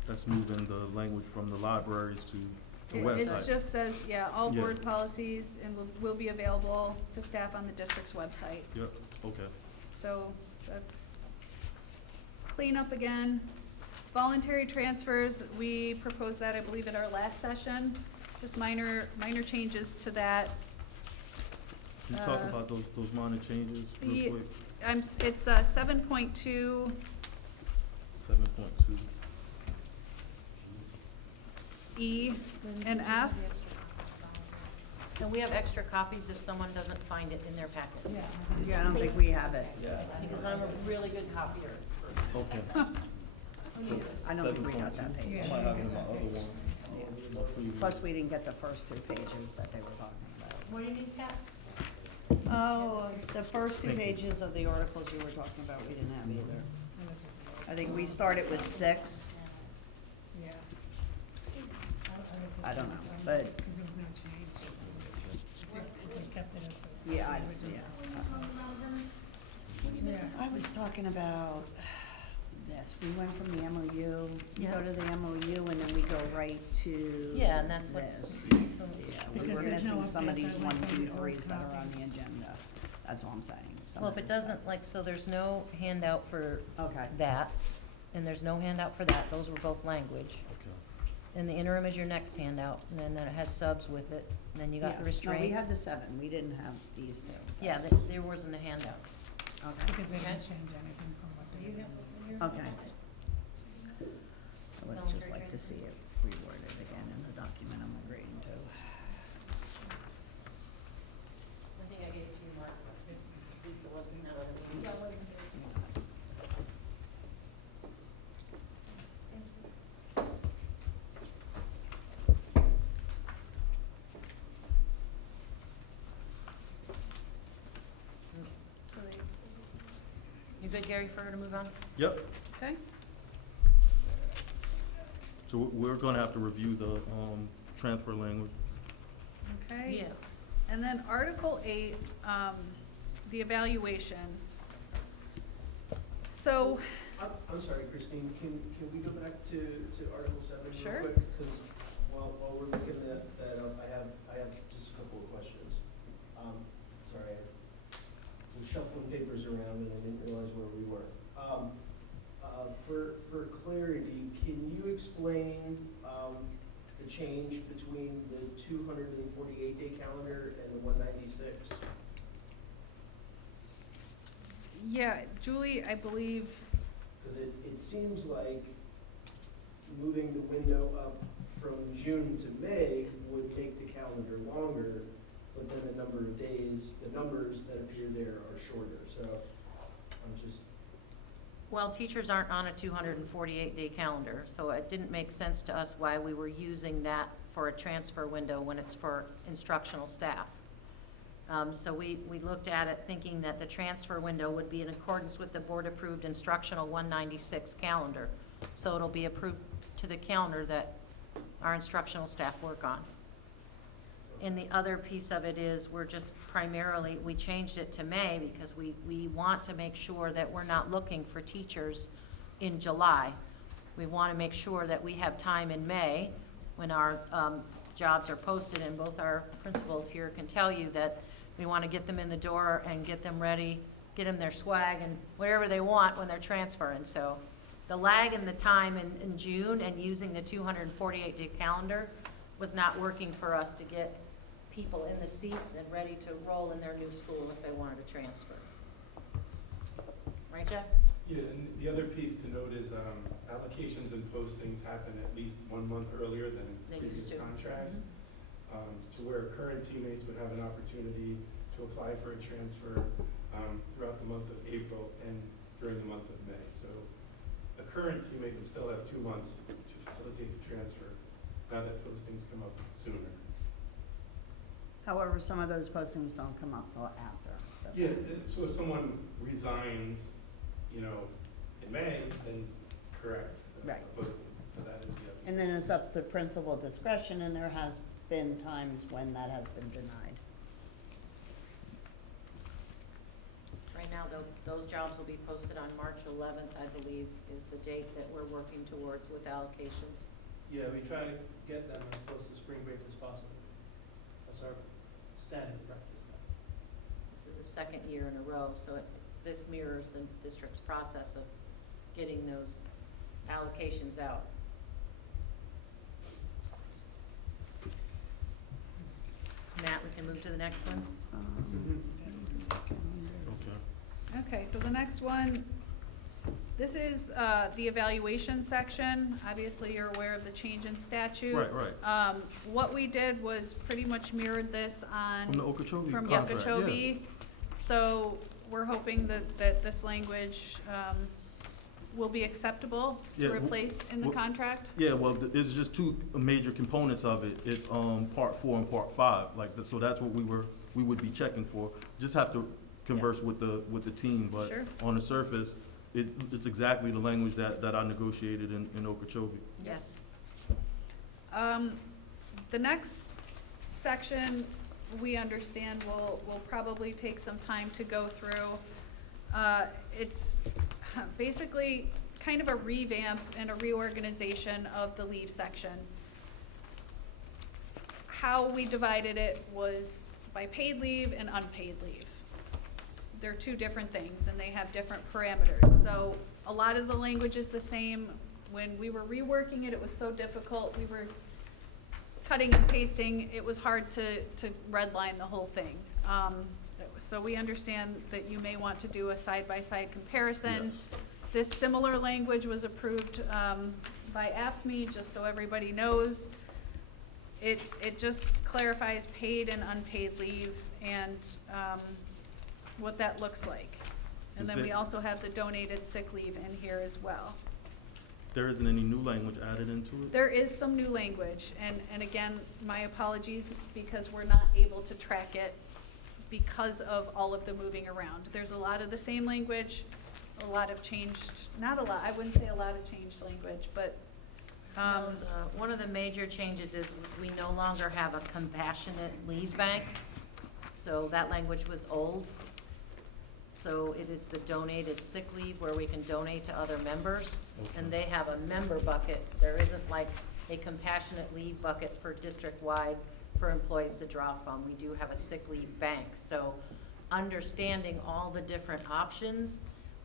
That's moving the language from the libraries to the It website. just says, yeah, all Yeah. board policies and will be available to staff on the district's website. Yep, okay. So that's clean up again. Voluntary transfers, we proposed that, I believe, at our last session. Just minor changes to that. Can you talk Uh, about those minor changes real the- quick? It's 7.2, 7.2. E, and F. And we have extra copies if someone doesn't find it in their packet. Yeah, I don't think we have it. Because I'm a really good copier. Okay. I don't think we got that page. I might have it in my other one. My previous. Plus, we didn't get the first 2 pages that they were talking about. What do you need, Pat? Oh, the first 2 Thank you. pages of the articles you were talking about, we didn't have either. I think we started with 6. Yeah. I don't know, but, Because there was no change. They kept it as a. yeah, original. yeah. I was talking about this. We went from the MOU, we Yeah. go to the MOU, and then we go right to Yeah, and that's what's. this. so- Yeah, we Because were there's no missing some of updates. these I 1, went from 2, the 3s that old are on copy. the agenda. That's all I'm saying. Some Well, of if it the stuff. doesn't, like, so there's no handout for Okay. that, and there's no handout for that, those were both language. Okay. And the interim is your next handout, and then it has subs with it, and then you got Yeah. the restraint. No, we had the 7, we didn't have these 2. Yeah, That's- there wasn't a handout. Okay. Because they Okay. didn't change anything from what they did. Okay. I would just like to see it reworded again in the document I'm agreeing to. I think I gave it to you, Mark, because Lisa wasn't in that other meeting. Yeah, wasn't You good, Gary, for her to move on? Yep, Okay, so we're gonna have to review the, transfer language. okay. Yeah. And then Article 8, the evaluation. So, I'm sorry, Christine, can we go back to Article 7 real Sure. quick? Because while we're looking that up, I have just a couple of questions. Sorry, I was shuffling papers around and I didn't realize where we were. For clarity, can you explain, the change between the 248-day calendar and the 196? yeah, Julie, I believe, Because it seems like moving the window up from June to May would make the calendar longer, but then the number of days, the numbers that appear there are shorter, so I'm just, Well, teachers aren't on a 248-day calendar, so it didn't make sense to us why we were using that for a transfer window when it's for instructional staff. So we looked at it thinking that the transfer window would be in accordance with the board-approved instructional 196 calendar. So it'll be approved to the calendar that our instructional staff work on. And the other piece of it is we're just primarily, we changed it to May because we want to make sure that we're not looking for teachers in July. We want to make sure that we have time in May when our jobs are posted, and both our principals here can tell you that we want to get them in the door and get them ready, get them their swag and whatever they want when they're transferring. So the lag in the time in June and using the 248-day calendar was not working for us to get people in the seats and ready to roll in their new school if they wanted to transfer. Right, Jeff? Yeah, and the other piece to note is allocations and postings happen at least 1 month earlier than They previous used to. contracts, to where current teammates would have an opportunity to apply for a transfer throughout the month of April and during the month of May. So a current teammate would still have 2 months to facilitate the transfer, now that postings come up sooner. However, some of those postings don't come up till after. Yeah, so if someone resigns, you know, in May, then correct. Right. Posting. So that is the other. And then it's up to principal discretion, and there has been times when that has been denied. Right now, those jobs will be posted on March 11th, I believe, is the date that we're working towards with allocations. Yeah, we try to get them as close to spring break as possible. That's our standard practice now. This is the second year in a row, so this mirrors the district's process of getting those allocations out. Matt, we can move to the next one? Okay. Okay, so the next one, this is the evaluation section. Obviously, you're aware of the change in statute. Right. What we did was pretty much mirrored this on. From the Okeechobee From contract, yeah. Okeechobee. So we're hoping that this language will be acceptable to Yeah, replace in the well- contract. Yeah, well, there's just two major components of it. It's, part 4 and part 5, so that's what we would be checking for. Just have to converse with the team, but Sure. on the surface, it's exactly the language that I negotiated in Okeechobee. Yes. The next section, we understand will probably take some time to go through. It's basically kind of a revamp and a reorganization of the leave section. How we divided it was by paid leave and unpaid leave. They're two different things and they have different parameters. So a lot of the language is the same. When we were reworking it, it was so difficult. We were cutting and pasting. It was hard to redline the whole thing. So we understand that you may want to do a side-by-side comparison. Yes. This similar language was approved by AFSCME, just so everybody knows. It just clarifies paid and unpaid leave and what that looks like. And Is then we there- also have the donated sick leave in here as well. There isn't any new language added into it? There is some new language, and again, my apologies, because we're not able to track it because of all of the moving around. There's a lot of the same language, a lot of changed, not a lot, I wouldn't say a lot of changed language, but, One of the major changes is we no longer have a compassionate leave bank. So that language was old. So it is the donated sick leave where we can donate to other members. And they have a member bucket. There isn't like a compassionate leave bucket for district-wide for employees to draw from. We do have a sick leave bank. So understanding all the different options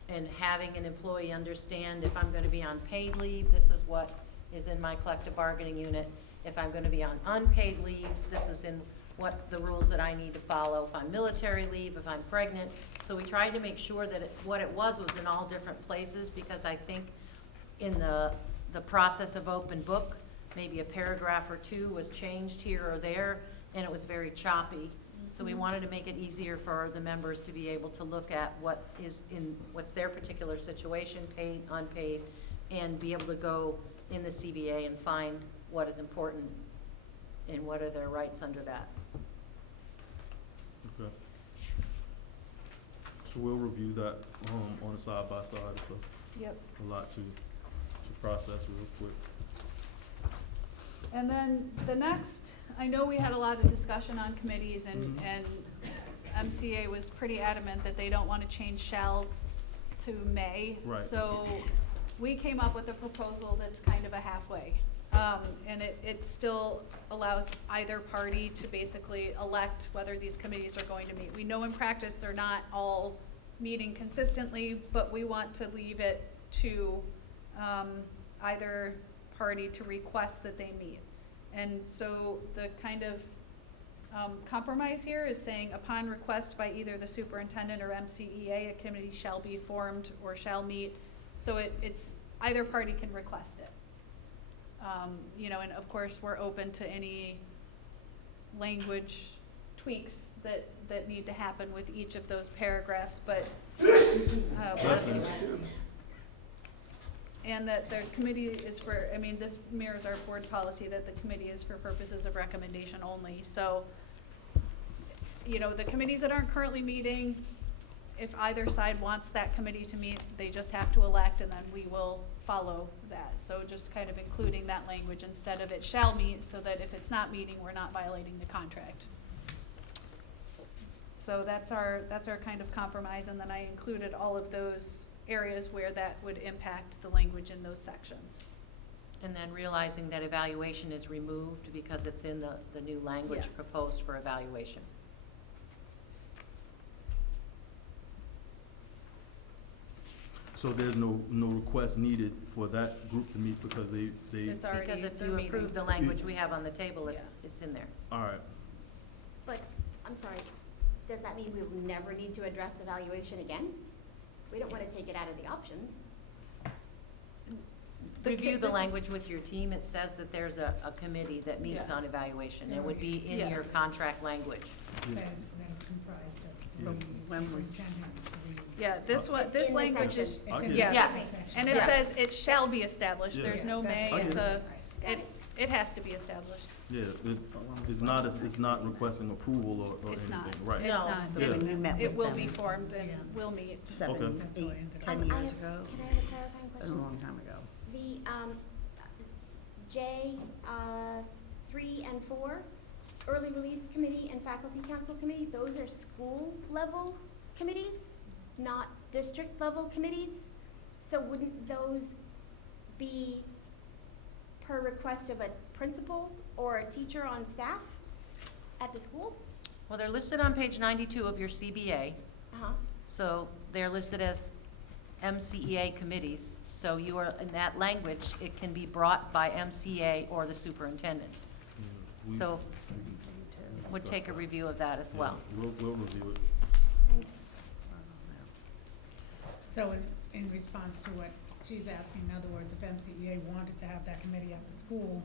and having an employee understand if I'm gonna be on paid leave, this is what is in my collective bargaining unit. If I'm gonna be on unpaid leave, this is in what the rules that I need to follow. If I'm military leave, if I'm pregnant. So we tried to make sure that what it was in all different places, because I think in the the process of open book. Maybe a paragraph or two was changed here or there, and it was very choppy. So we wanted to make it easier for the members to be able to look at what's their particular situation, paid, unpaid, and be able to go in the CBA and find what is important and what are their rights under that. Okay. So we'll review that, on a side by side. It's Yep. a lot to process real quick. And then the next, I know we had a lot of discussion on committees and, Mhm. and MCA was pretty adamant that they don't wanna change shall to may. Right. So we came up with a proposal that's kind of a halfway. And it still allows either party to basically elect whether these committees are going to meet. We know in practice they're not all meeting consistently, but we want to leave it to, either party to request that they meet. And so the kind of compromise here is saying upon request by either the superintendent or MCEA, a committee shall be formed or shall meet. So it's either party can request it. You know, and of course, we're open to any language tweaks that need to happen with each of those paragraphs, but and that the committee is for, I mean, this mirrors our board policy that the committee is for purposes of recommendation only. So, you know, the committees that aren't currently meeting, if either side wants that committee to meet, they just have to elect and then we will follow that. So just kind of including that language instead of it shall meet, so that if it's not meeting, we're not violating the contract. So that's our kind of compromise, and then I included all of those areas where that would impact the language in those sections. And then realizing that evaluation is removed because it's in the new language Yeah. proposed for evaluation. So there's no request needed for that group to meet because they, It's already, Because if they're you meeting. approve the language we have on the table, Yeah. it's in there. all right. But, I'm sorry, does that mean we will never need to address evaluation again? We don't wanna take it out of the options. Review the this- language with your team. It says that there's a committee that meets Yeah. on evaluation. It would be in Yeah. your contract language. That's comprised Yeah. of the When we- superintendent, Yeah, this It's in the language is, section. I It's get in it. the Yes. section. and it Yeah. says it shall be established, Yeah. there's no Yeah, may, I it's get a, it has to be established. Yeah, it's not requesting approval or It's anything, not, right? it's No. not. Yeah. We met It with will them be formed and Yeah. will meet. 7, Okay. That's all 8, in there. 10 I years have- ago. Can I have a clarifying It was a question? long time ago. The, J, 3 and 4, early release committee and faculty council committee, those are school level committees, not district level committees. So wouldn't those be per request of a principal or a teacher on staff at the school? Well, they're listed on page 92 of your CBA. Uh-huh. So they're listed as MCEA committees. So you are, in that language, it can be brought by MCA or the superintendent. Yeah, we- So we can would take a discuss that. review of that as Yeah, well. We'll review it. Thanks. So in response to what she's asking, in other words, if MCEA wanted to have that committee at the school,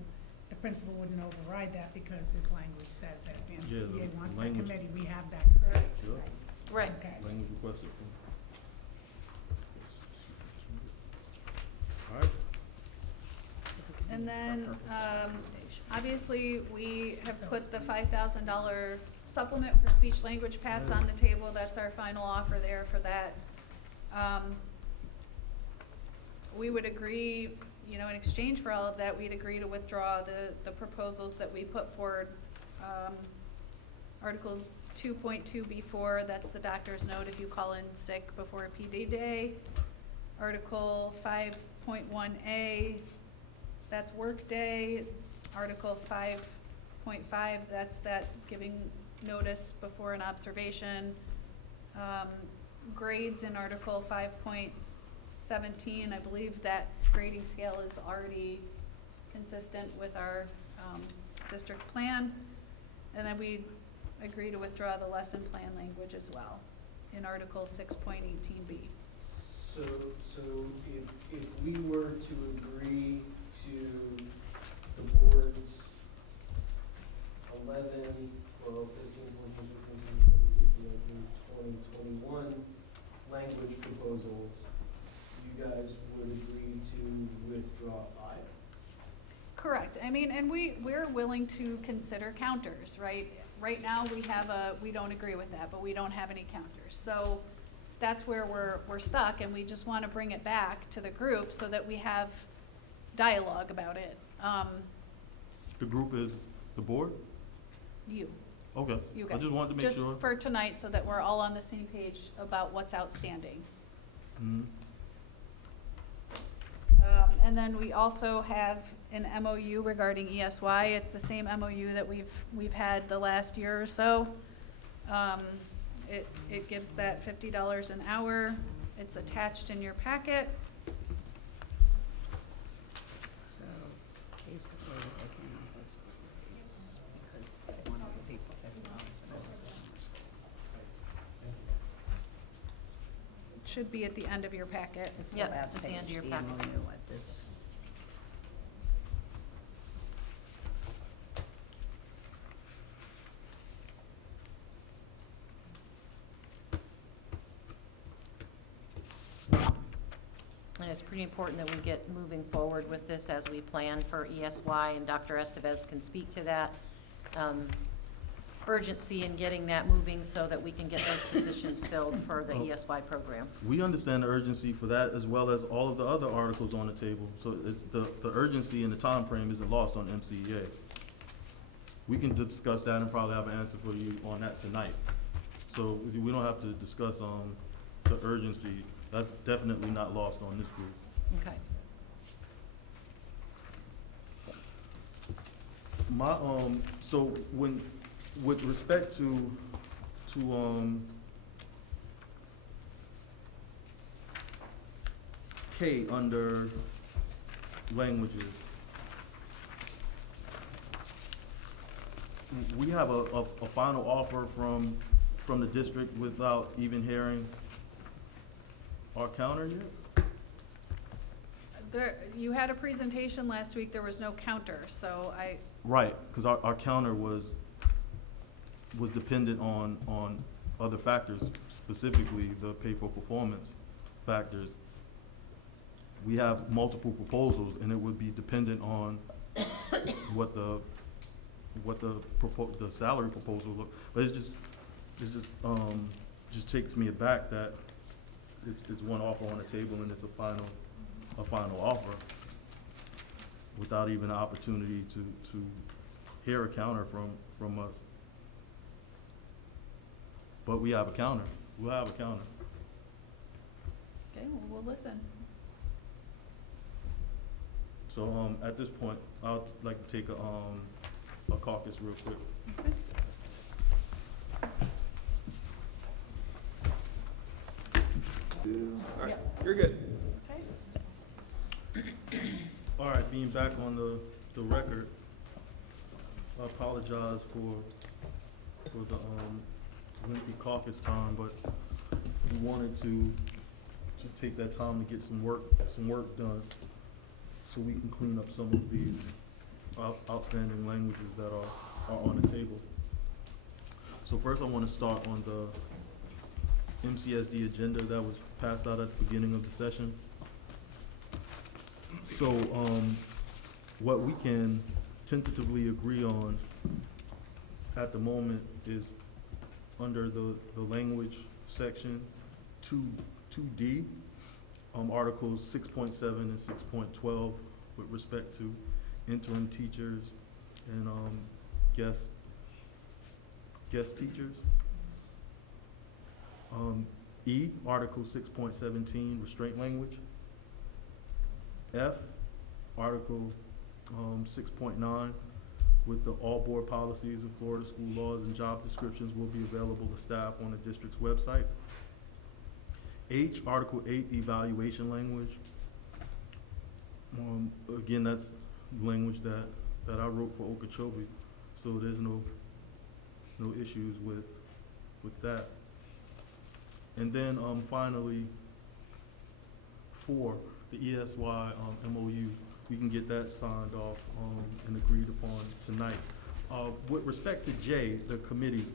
the principal wouldn't override that because its language says that if the Yeah, the MCEA wants that language- committee, we have that committee. Yeah. Right. Okay. Language requested from. All right. And then, obviously, we have put the $5,000 supplement for speech language paths on the table. That's our final offer there for that. We would agree, you know, in exchange for all of that, we'd agree to withdraw the proposals that we put forward. Article 2.2B4, that's the doctor's note if you call in sick before a PD day. Article 5.1A, that's work day. Article 5.5, that's that giving notice before an observation. Grades in Article 5.17, I believe that grading scale is already consistent with our district plan. And then we agree to withdraw the lesson plan language as well in Article 6.18B. So if we were to agree to the board's 11, 12, 13, 14, 15, 16, 17, 18, 19, 20, 21 language proposals, you guys would agree to withdraw 5? Correct. I mean, and we're willing to consider counters, right? Right now, we don't agree with that, but we don't have any counters. So that's where we're stuck, and we just want to bring it back to the group so that we have dialogue about it. The group is the board? You Okay. guys. I just wanted to make sure. Just for tonight, so that we're all on the same page about what's outstanding. Mhm. And then we also have an MOU regarding ESY. It's the same MOU that we've had the last year or so. It gives that $50 an hour. It's attached in your packet. So basically, they came up with this because they wanted to pay $50 an hour. It should be at the end of your packet. It's the Yep, last at the end of page, your the packet. MOU at this. And it's pretty important that we get moving forward with this as we plan for ESY, and Dr. Estevez can speak to that. Urgency in getting that moving so that we can get those positions filled for the ESY program. We understand the urgency for that as well as all of the other articles on the table. So it's the urgency and the time frame isn't lost on MCEA. We can discuss that and probably have an answer for you on that tonight. So we don't have to discuss the urgency. That's definitely not lost on this group. Okay. So with respect to K under languages, we have a final offer from the district without even hearing our counter yet? You had a presentation last week, there was no counter, so Right, because our counter was dependent on other factors, specifically the pay for performance factors. We have multiple proposals, and it would be dependent on what the salary proposal look. But it just takes me aback that it's one offer on the table and it's a final offer without even an opportunity to hear a counter from us. But we have a counter. We'll have a counter. okay, well, we'll listen. So, at this point, I'd like to take a caucus real quick. Okay. All right, Yep. you're good. Okay. All right, being back on the record, I apologize for the lengthy caucus time, but we wanted to take that time to get some work done so we can clean up some of these outstanding languages that are on the table. So first I want to start on the MCSD agenda that was passed out at the beginning of the session. So, what we can tentatively agree on at the moment is under the language section 2D, articles 6.7 and 6.12 with respect to interim teachers and, guest teachers. E, article 6.17, restraint language. F, article 6.9, with the all board policies of Florida school laws and job descriptions will be available to staff on the district's website. H, article 8, the evaluation language. Again, that's language that I wrote for Okeechobee, so there's no issues with that. And then, finally, 4, the ESY, MOU we can get that signed off, and agreed upon tonight. With respect to J, the committees,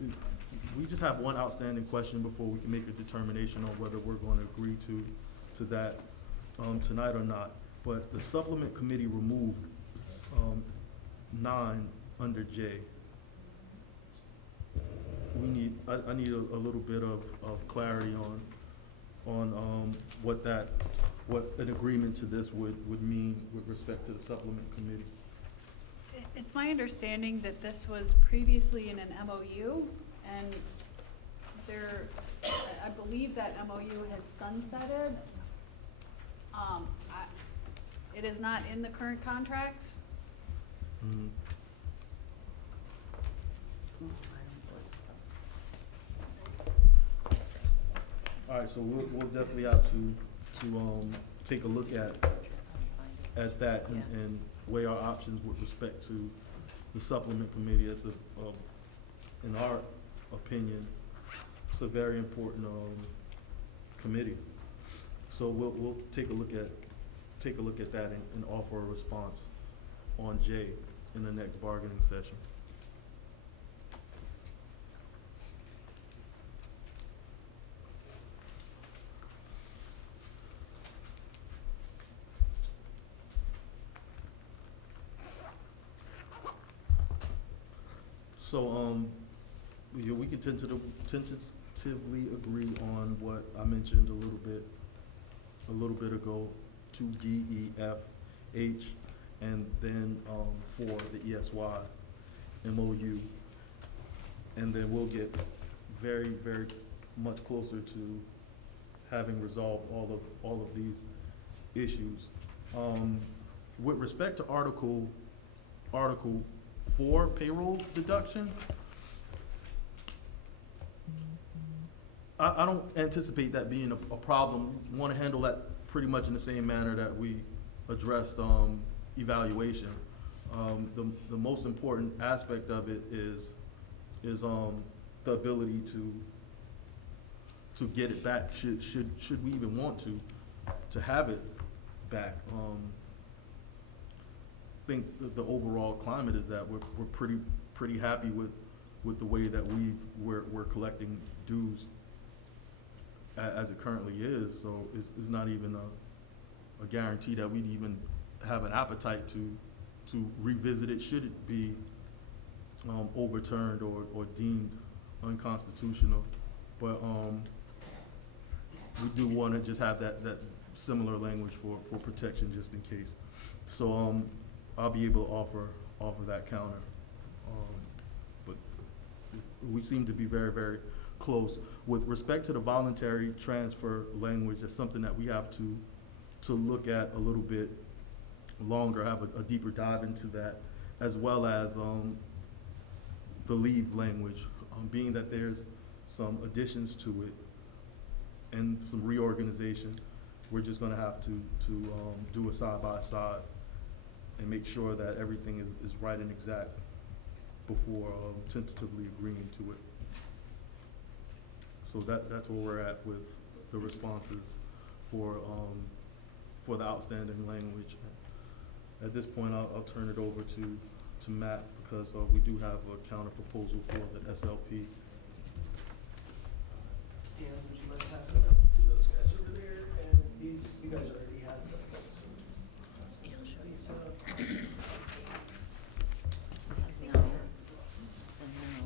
we just have one outstanding question before we can make a determination on whether we're gonna agree to that, tonight or not. But the supplement committee removed, 9 under J. We need, I need a little bit of clarity on what an agreement to this would mean with respect to the supplement committee. It's my understanding that this was previously in an MOU, and I believe that MOU has sunsetted. It is not in the current contract. Mhm. All right, so we'll definitely have to take a look at that and weigh our options with respect to the supplement committee. It's in our opinion, it's a very important, committee. So we'll take a look at that and offer a response on J in the next bargaining session. So, yeah, we can tentatively agree on what I mentioned a little bit ago, 2D, E, F, H, and then, for the ESY MOU. And then we'll get very, very much closer to having resolved all of these issues. With respect to Article 4 payroll deduction, I don't anticipate that being a problem. We want to handle that pretty much in the same manner that we addressed evaluation. The most important aspect of it is the ability to get it back. Should we even want to have it back? I think the overall climate is that we're pretty happy with the way that we're collecting dues as it currently is. So it's not even a guarantee that we'd even have an appetite to revisit it should it be overturned or deemed unconstitutional. But we do want to just have that similar language for protection just in case. So I'll be able to offer that counter. But we seem to be very, very close. With respect to the voluntary transfer language, that's something that we have to look at a little bit longer, have a deeper dive into that, as well as the leave language, being that there's some additions to it and some reorganization. We're just gonna have to do a side-by-side and make sure that everything is right and exact before tentatively agreeing to it. So that's where we're at with the responses for the outstanding language. At this point, I'll turn it over to Matt, because we do have a counter proposal for the SLP. Dan, would you like to pass it up to those guys over there? And these, you guys already have those. Yeah, I'll show you. These, No, and no,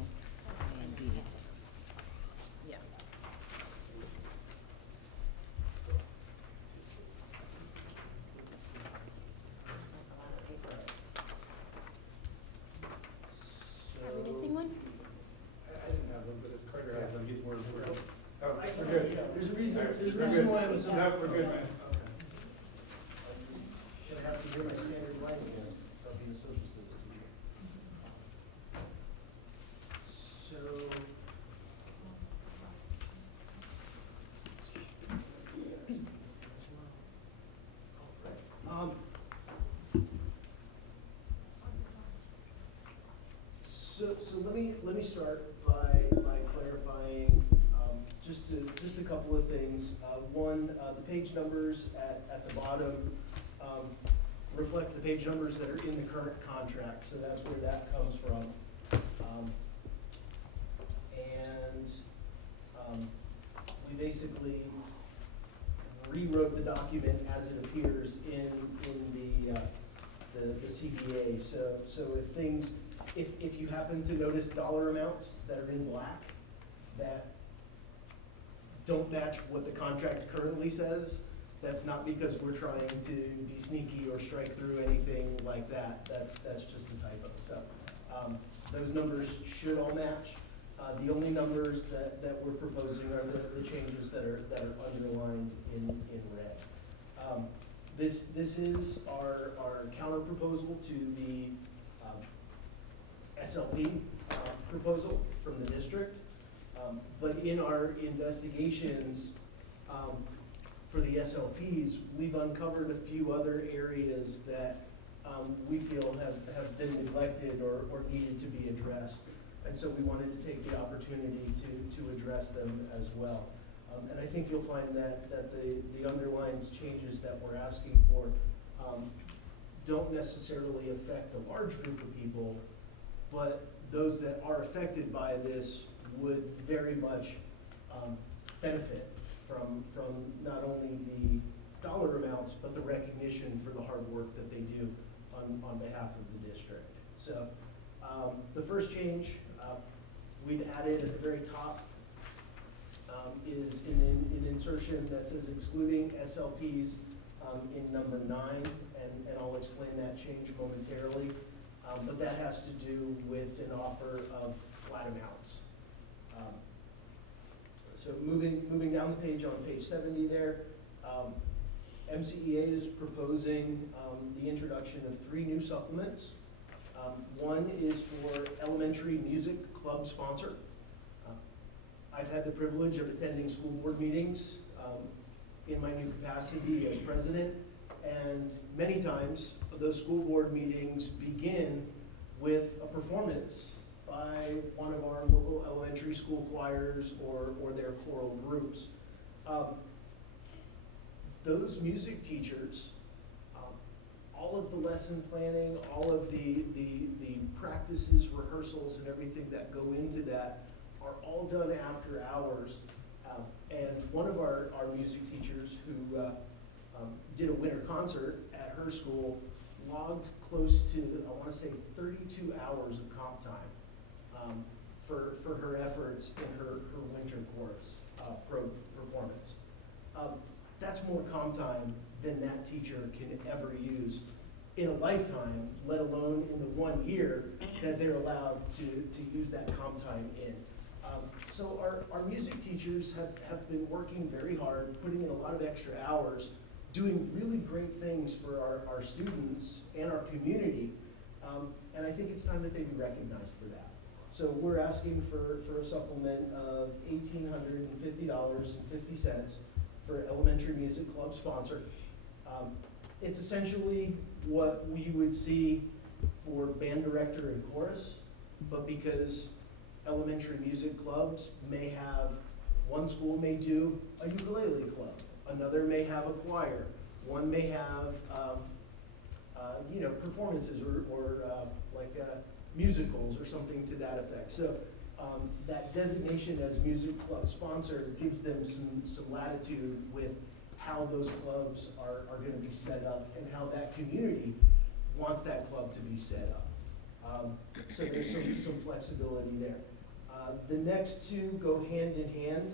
A and B. Yeah. There's like a lot of paper. Are we missing one? I didn't have them, but if Carter has them, he's more important. Oh, I- we're good. yeah, there's a reason, All right, there's a we're reason good. why I was. No, we're good, man. Should I have to hear my standard line again, so I'll be a social studies teacher. So. So let me start by clarifying, just a couple of things. One, the page numbers at the bottom, reflect the page numbers that are in the current contract, so that's where that comes from. We basically rewrote the document as it appears in the CBA. So if you happen to notice dollar amounts that are in black that don't match what the contract currently says, that's not because we're trying to be sneaky or strike through anything like that. That's just a typo. So those numbers should all match. The only numbers that we're proposing are the changes that are underlined in red. This is our counter proposal to the SLP proposal from the district. But in our investigations for the SLPs, we've uncovered a few other areas that we feel have been neglected or needed to be addressed. And so we wanted to take the opportunity to address them as well. And I think you'll find that the underlying changes that we're asking for don't necessarily affect a large group of people, but those that are affected by this would very much benefit from not only the dollar amounts, but the recognition for the hard work that they do on behalf of the district. So the first change we've added at the very top is an insertion that says excluding SLPs in number 9, and I'll explain that change momentarily. But that has to do with an offer of flat amounts. So moving down the page on page 70 there, MCEA is proposing the introduction of 3 new supplements. One is for elementary music club sponsor. I've had the privilege of attending school board meetings in my new capacity as president, and many times those school board meetings begin with a performance by one of our local elementary school choirs or their choral groups. Those music teachers, all of the lesson planning, all of the practices, rehearsals, and everything that go into that are all done after hours. And one of our music teachers who did a winter concert at her school logged close to, I want to say, 32 hours of comp time for her efforts in her winter chorus performance. That's more comp time than that teacher can ever use in a lifetime, let alone in the 1 year that they're allowed to use that comp time in. So our music teachers have been working very hard, putting in a lot of extra hours, doing really great things for our students and our community, and I think it's time that they be recognized for that. So we're asking for a supplement of $1,850.50 for elementary music club sponsor. It's essentially what we would see for band director and chorus, but because elementary music clubs may have, one school may do a ukulele club, another may have a choir, one may have performances or musicals or something to that effect. So that designation as music club sponsor gives them some latitude with how those clubs are going to be set up and how that community wants that club to be set up. So there's some flexibility there. The next two go hand in hand,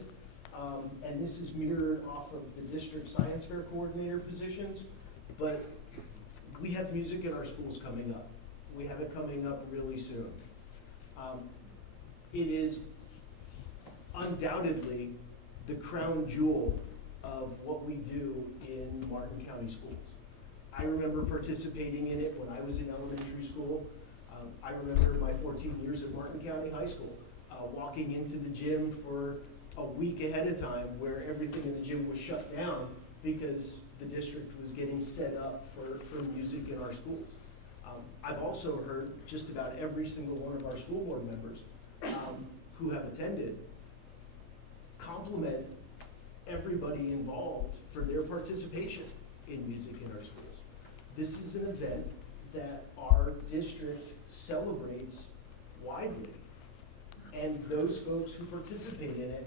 and this is mirrored off of the district science fair coordinator positions, but we have music in our schools coming up. We have it coming up really soon. It is undoubtedly the crown jewel of what we do in Martin County schools. I remember participating in it when I was in elementary school. I remember my 14 years at Martin County High School, walking into the gym for a week ahead of time where everything in the gym was shut down because the district was getting set up for music in our schools. I've also heard just about every single one of our school board members who have attended compliment everybody involved for their participation in music in our schools. This is an event that our district celebrates widely. And those folks who participate in it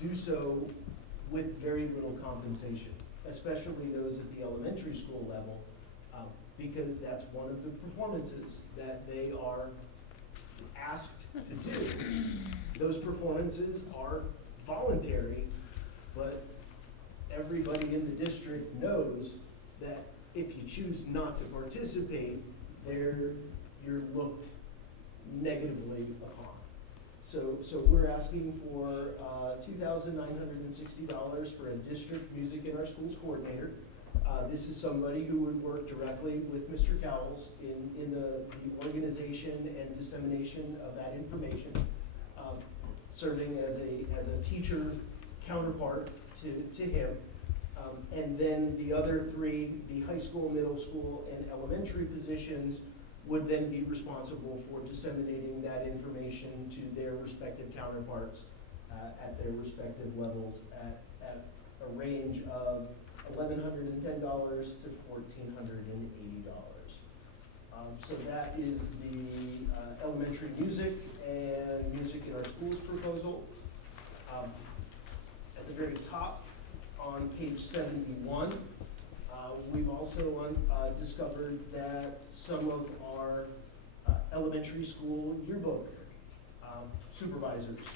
do so with very little compensation, especially those at the elementary school level, because that's one of the performances that they are asked to do. Those performances are voluntary, but everybody in the district knows that if you choose not to participate, you're looked negatively upon. So we're asking for $2,960 for a district music in our schools coordinator. This is somebody who would work directly with Mr. Cowles in the organization and dissemination of that information, serving as a teacher counterpart to him. And then the other three, the high school, middle school, and elementary positions, would then be responsible for disseminating that information to their respective counterparts at their respective levels at a range of $1,110 to $1,480. So that is the elementary music and music in our schools proposal. At the very top, on page 71, we've also discovered that some of our elementary school yearbook supervisors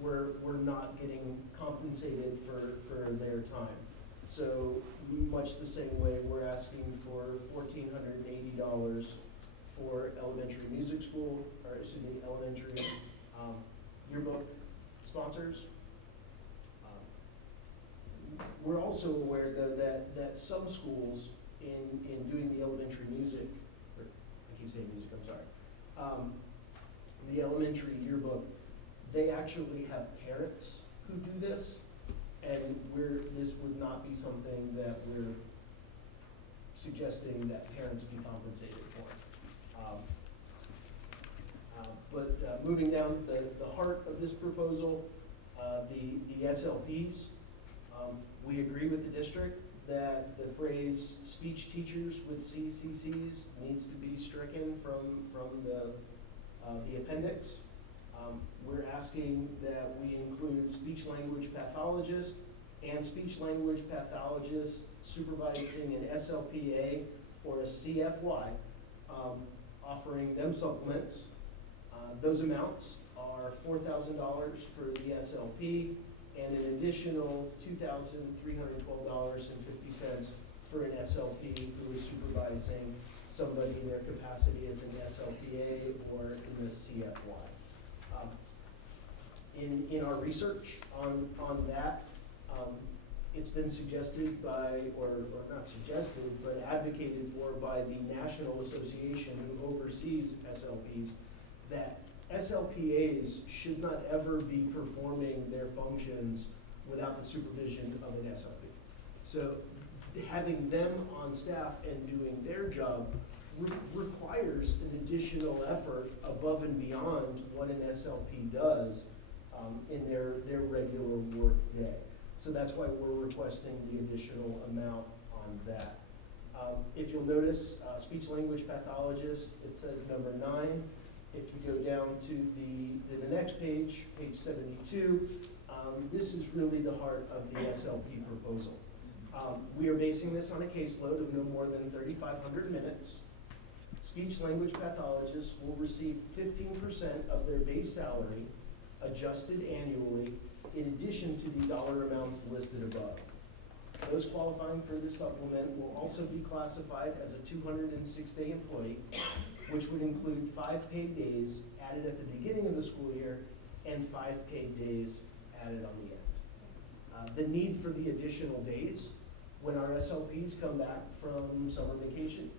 were not getting compensated for their time. So much the same way, we're asking for $1,480 for elementary music school, or excuse me, elementary yearbook sponsors. We're also aware, though, that some schools in doing the elementary music, or I keep saying music, I'm sorry, the elementary yearbook, they actually have parents who do this, and this would not be something that we're suggesting that parents be compensated for. But moving down the heart of this proposal, the SLPs, we agree with the district that the phrase speech teachers with CCCs needs to be stricken from the appendix. We're asking that we include speech language pathologist and speech language pathologist supervising an SLPA or a CFY, offering them supplements. Those amounts are $4,000 for the SLP and an additional $2,312.50 for an SLP who is supervising somebody in their capacity as an SLPA or in the CFY. In our research on that, it's been suggested by, or not suggested, but advocated for by the National Association who oversees SLPs, that SLPAs should not ever be performing their functions without the supervision of an SLP. So having them on staff and doing their job requires an additional effort above and beyond what an SLP does in their regular work day. So that's why we're requesting the additional amount on that. If you'll notice, speech language pathologist, it says number 9. If you go down to the next page, page 72, this is really the heart of the SLP proposal. We are basing this on a caseload of no more than 3,500 minutes. Speech language pathologists will receive 15% of their base salary adjusted annually in addition to the dollar amounts listed above. Those qualifying for this supplement will also be classified as a 206-day employee, which would include 5 paid days added at the beginning of the school year and 5 paid days added on the end. The need for the additional days, when our SLPs come back from summer vacation,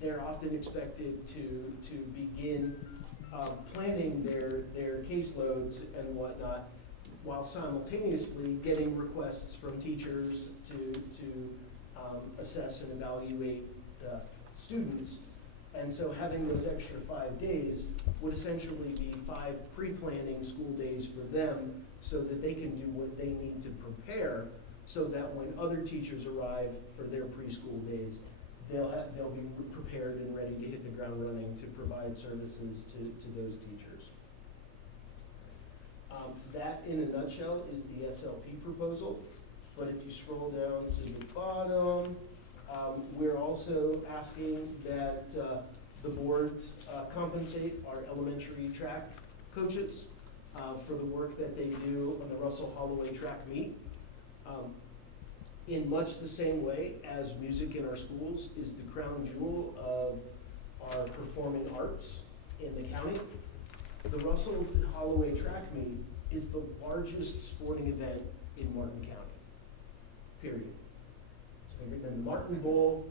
they're often expected to begin planning their caseloads and whatnot, while simultaneously getting requests from teachers to assess and evaluate students. And so having those extra 5 days would essentially be 5 pre-planning school days for them so that they can do what they need to prepare so that when other teachers arrive for their preschool days, they'll be prepared and ready to hit the ground running to provide services to those teachers. That, in a nutshell, is the SLP proposal. But if you scroll down to the bottom, we're also asking that the board compensate our elementary track coaches for the work that they do on the Russell Holloway track meet. In much the same way as music in our schools is the crown jewel of our performing arts in the county, the Russell Holloway track meet is the largest sporting event in Martin County, period. It's bigger than the Martin Bowl,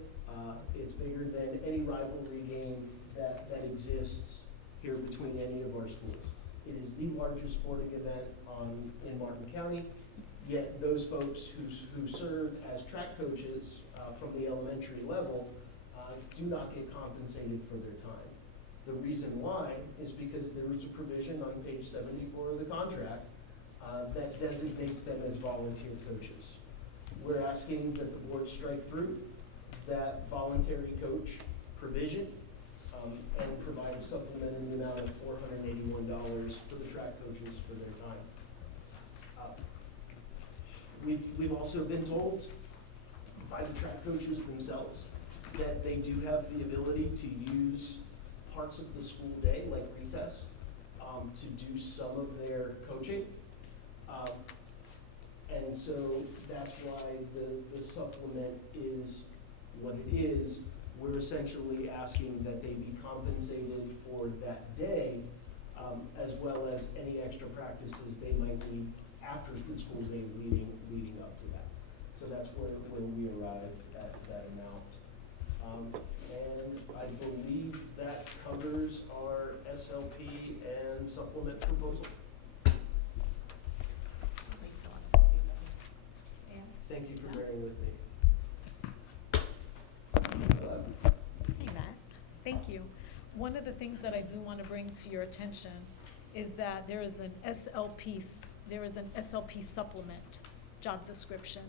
it's bigger than any rivalry game that exists here between any of our schools. It is the largest sporting event in Martin County, yet those folks who serve as track coaches from the elementary level do not get compensated for their time. The reason why is because there is a provision on page 74 of the contract that designates them as volunteer coaches. We're asking that the board strike through that voluntary coach provision and provide a supplement in the amount of $481 for the track coaches for their time. We've also been told by the track coaches themselves that they do have the ability to use parts of the school day, like recess, to do some of their coaching. And so that's why the supplement is what it is. We're essentially asking that they be compensated for that day, as well as any extra practices they might need after the school day leading up to that. So that's where we arrive at that amount. And I believe that covers our SLP and supplement proposal. Lisa wants to speak up. Thank you for bearing with me. Hey, Matt. Thank you. One of the things that I do want to bring to your attention is that there is an SLP supplement job description.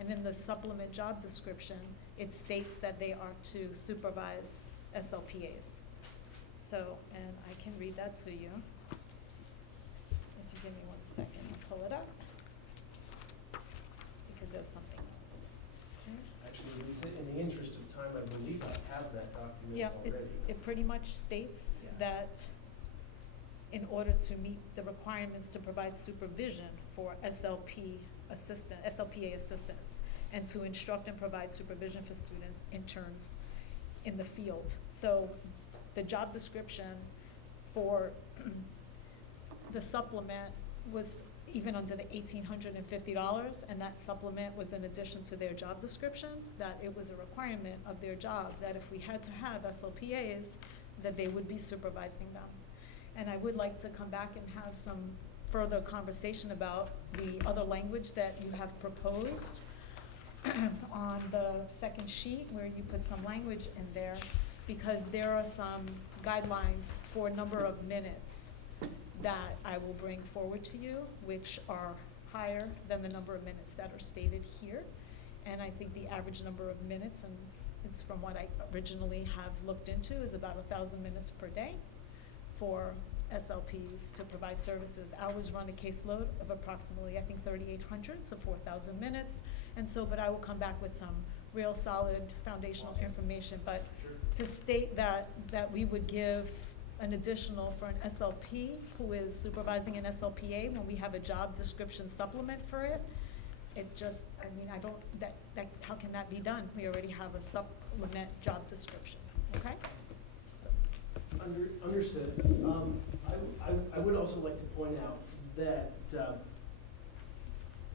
And in the supplement job description, it states that they are to supervise SLPAs. So, and I can read that to you. If you give me 1 second, I'll pull it up. Because there's something else. Okay. Actually, Lisa, in the interest of time, I believe I have that document Yeah, already. it pretty much states Yeah. that in order to meet the requirements to provide supervision for SLPA assistants, and to instruct and provide supervision for student interns in the field. So the job description for the supplement was even under the $1,850, and that supplement was in addition to their job description, that it was a requirement of their job that if we had to have SLPAs, that they would be supervising them. And I would like to come back and have some further conversation about the other language that you have proposed on the second sheet, where you put some language in there, because there are some guidelines for number of minutes that I will bring forward to you, which are higher than the number of minutes that are stated here. And I think the average number of minutes, and it's from what I originally have looked into, is about 1,000 minutes per day for SLPs to provide services. Ours run a caseload of approximately, I think, 3,800, so 4,000 minutes. And so, but I will come back with some real solid foundational information. But to state that we would give an additional for an SLP who is supervising an SLPA when we have a job description supplement for it, it just, I mean, I don't, how can that be done? We already have a supplement job description, okay? Understood. I would also like to point out that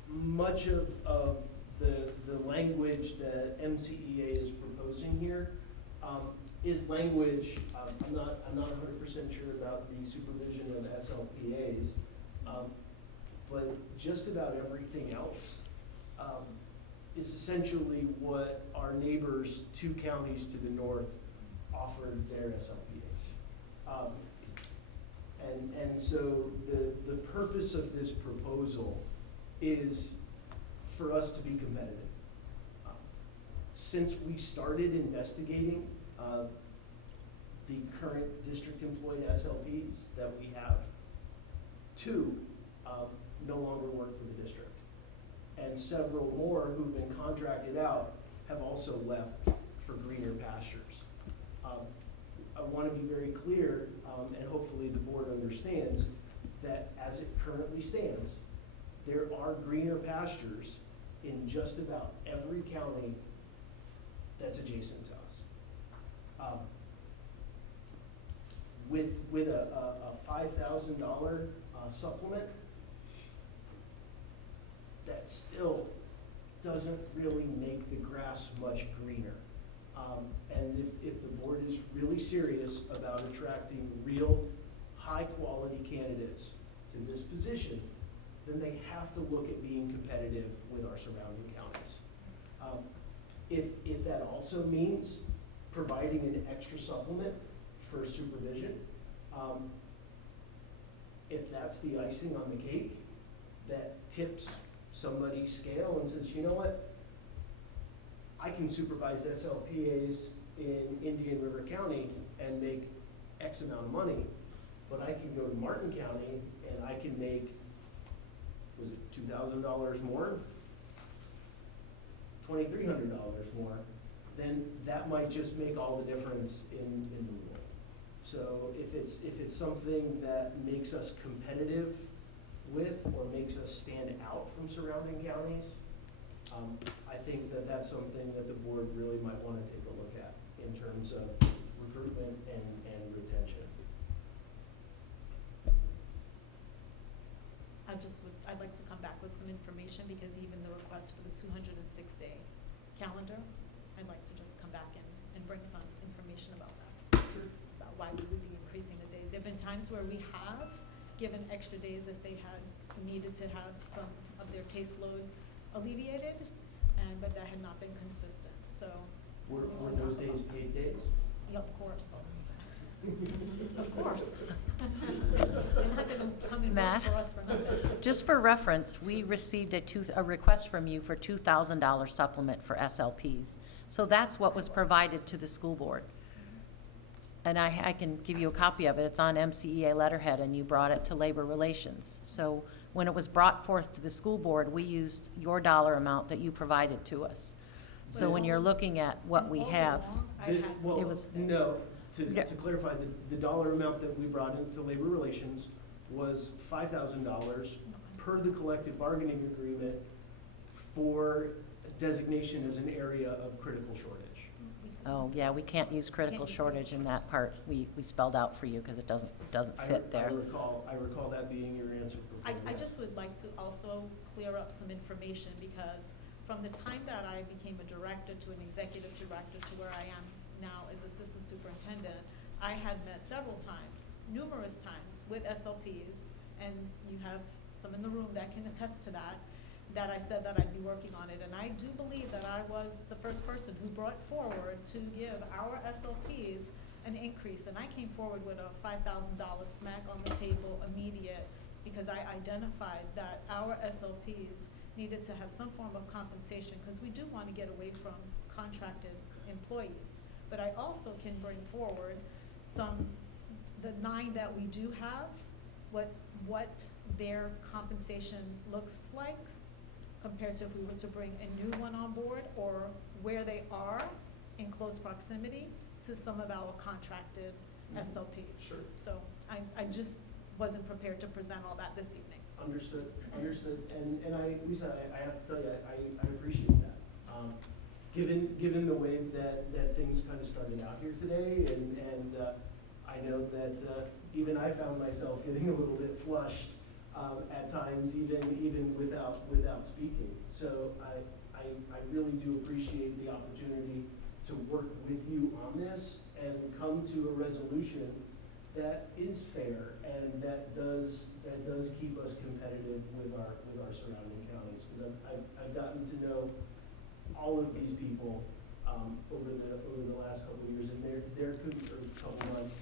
much of the language that MCEA is proposing here is language, I'm not 100% sure about the supervision of SLPAs, but just about everything else is essentially what our neighbors 2 counties to the north offered their SLPAs. And so the purpose of this proposal is for us to be competitive. Since we started investigating the current district employed SLPs that we have, 2 no longer work for the district. And several more who've been contracted out have also left for greener pastures. I want to be very clear, and hopefully the board understands, that as it currently stands, there are greener pastures in just about every county that's adjacent to us. With a $5,000 supplement, that still doesn't really make the grass much greener. And if the board is really serious about attracting real, high-quality candidates to this position, then they have to look at being competitive with our surrounding counties. If that also means providing an extra supplement for supervision, if that's the icing on the cake that tips somebody's scale and says, you know what, I can supervise SLPAs in Indian River County and make X amount of money, but I can go to Martin County and I can make, was it $2,000 more? $2,300 more, then that might just make all the difference in the world. So if it's something that makes us competitive with or makes us stand out from surrounding counties, I think that that's something that the board really might want to take a look at in terms of recruitment and retention. I'd like to come back with some information, because even the request for the 206-day calendar, I'd like to just come back and bring some information about that. Sure. About why we would be increasing the days. There have been times where we have given extra days if they had needed to have some of their caseload alleviated, but that had not been consistent, so. Were those days paid days? Yeah, of course. Of course. They're not gonna come and work Matt? for us for nothing. Just for reference, we received a request from you for $2,000 supplement for SLPs. So that's what was provided to the school board. And I can give you a copy of it. It's on MCEA letterhead, and you brought it to Labor Relations. So when it was brought forth to the school board, we used your dollar amount that you provided to us. So when you're looking at what we All have, along, I had Well, it was- no, to Yeah. clarify, the dollar amount that we brought into Labor Relations was $5,000 per the collective bargaining agreement for designation as an area of critical shortage. oh, yeah, we can't use critical Can't use shortage in that part. We spelled out for you because it doesn't fit there. I recall that being your answer. I just would like to also clear up some information, because from the time that I became a director to an executive director to where I am now as assistant superintendent, I had met several times, numerous times, with SLPs, and you have some in the room that can attest to that, that I said that I'd be working on it. And I do believe that I was the first person who brought forward to give our SLPs an increase. And I came forward with a $5,000 smack on the table, immediate, because I identified that our SLPs needed to have some form of compensation, because we do want to get away from contracted employees. But I also can bring forward the 9 that we do have, what their compensation looks like compared to if we were to bring a new one on board, or where they are in close proximity to some of our contracted SLPs. Sure. So I just wasn't prepared to present all that this evening. Understood. And Lisa, I have to tell you, I appreciate that. Given the way that things kind of started out here today, and I know that even I found myself getting a little bit flushed at times, even without speaking. So I really do appreciate the opportunity to work with you on this and come to a resolution that is fair and that does keep us competitive with our surrounding counties. Because I've gotten to know all of these people over the last couple of years, and their couple months,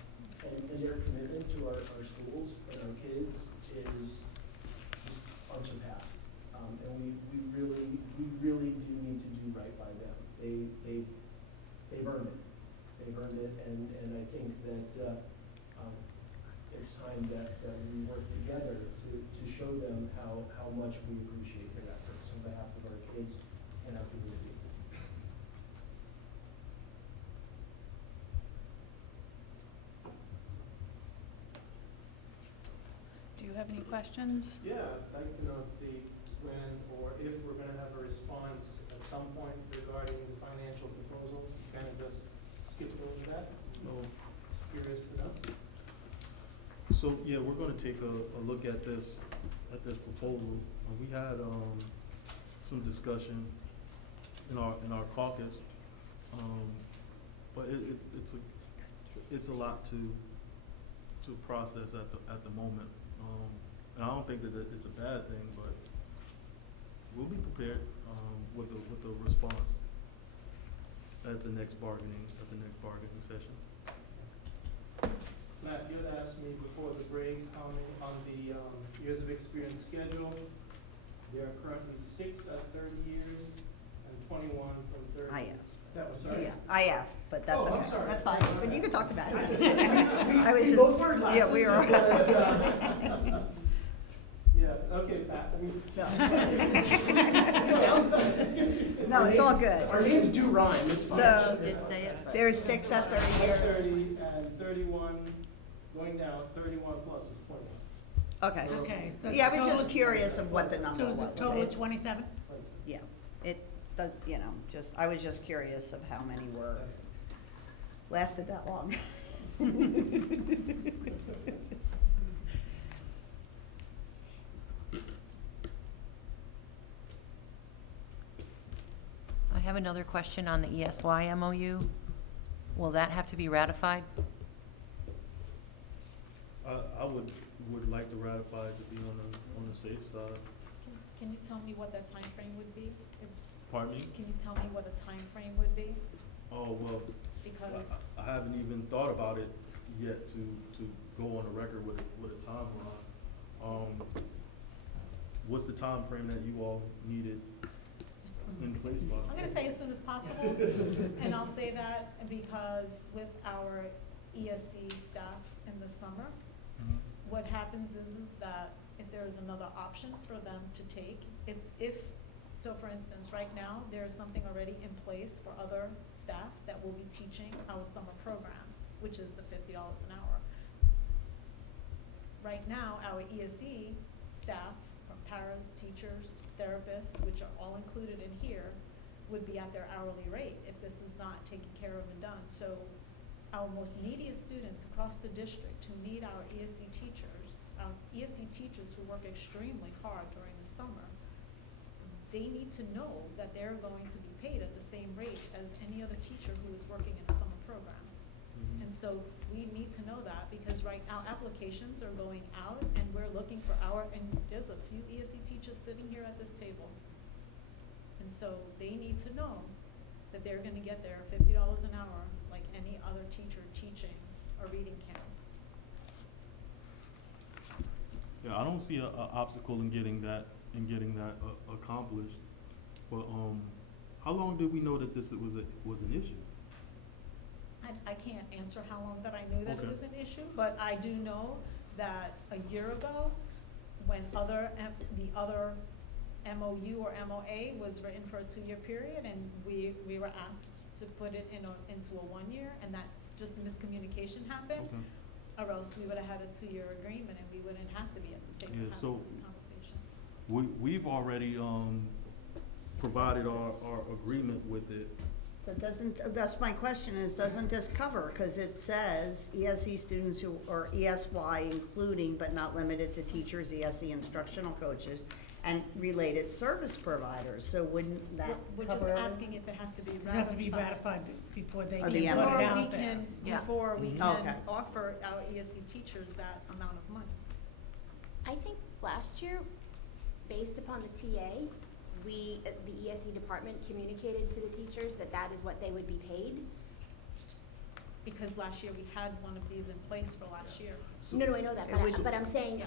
and their commitment to our schools and our kids is just unsurpassed. And we really do need to do right by them. They've earned it. They've earned it, and I think that, it's time that we work together to show them how much we appreciate their efforts on behalf of our kids and our community. Do you have any questions? Yeah, I'd like to know when or if we're gonna have a response at some point regarding the financial proposal. Kind of just skipped over that. No. Just curious to know. So, yeah, we're gonna take a look at this proposal. We had, some discussion in our caucus. But it's a lot to process at the moment. And I don't think that it's a bad thing, but we'll be prepared, with a response at the next bargaining session. Matt, you had asked me before the break on the years of experience schedule. There are currently 6 at 30 years and 21 from 30. I asked. That was, sorry? Yeah, I asked, but that's Oh, I'm okay. sorry. That's fine, Sorry. but you can talk about it. I was We just, both wear glasses, yeah, we are. but, Yeah, okay, Pat, I mean. No, it's all good. Our names do rhyme, it's fine. So- She did say it, but. There's 6 at 30 years. 30 and 31, going down, 31 plus is 21. Okay. Okay, so. Yeah, I was just total- curious of what the number So was. is it total of 27? Yeah, it, does, you know, I was just curious of how many were, lasted that long. I have another question on the ESY MOU. Will that have to be ratified? I would like to ratify it to be on the safe side. Can you tell me what that time frame would be? Pardon me? Can you tell me what a time frame would be? Oh, well, Because, I haven't even thought about it yet to go on the record with a timeline. What's the time frame that you all needed in place by? I'm gonna say as soon as possible, and I'll say that because with our ESC staff in the summer, Mhm. what happens is that if there is another option for them to take, so for instance, right now, there is something already in place for other staff that will be teaching our summer programs, which is the $50 an hour. Right now, our ESE staff, from paras, teachers, therapists, which are all included in here, would be at their hourly rate if this is not taken care of and done. So our most neediest students across the district who need our ESE teachers who work extremely hard during the summer, they need to know that they're going to be paid at the same rate as any other teacher who is working in a summer program. Mhm. And so we need to know that because right now applications are going out and we're looking for and there's a few ESE teachers sitting here at this table. And so they need to know that they're gonna get their $50 an hour like any other teacher teaching a reading camp. Yeah, I don't see a obstacle in getting that accomplished. But how long did we know that this was an issue? I can't answer how long that I knew that it Okay. was an issue, but I do know that a year ago, when the other MOU or MOA was written for a 2-year period, and we were asked to put it into a 1-year, and that's just miscommunication happened, Okay. or else we would have had a 2-year agreement and we wouldn't have to be at the table Yeah, having so- this conversation. We've already provided our agreement with it. So that's my question is, doesn't this cover, because it says ESE students who, or ESY including but not limited to teachers, ESE instructional coaches, and related service providers, so wouldn't that We're cover? just asking if it has to be Does it have to be ratified. ratified before they Or can the put it MOU. Or we out there? can, Yeah. before we Mhm. can Okay. offer our ESC teachers that amount of money. I think last year, based upon the TA, the ESE department communicated to the teachers that that is what they would be paid. Because last year we had one of these in place for last year. So- No, I know that, It was- but I'm saying, Yeah.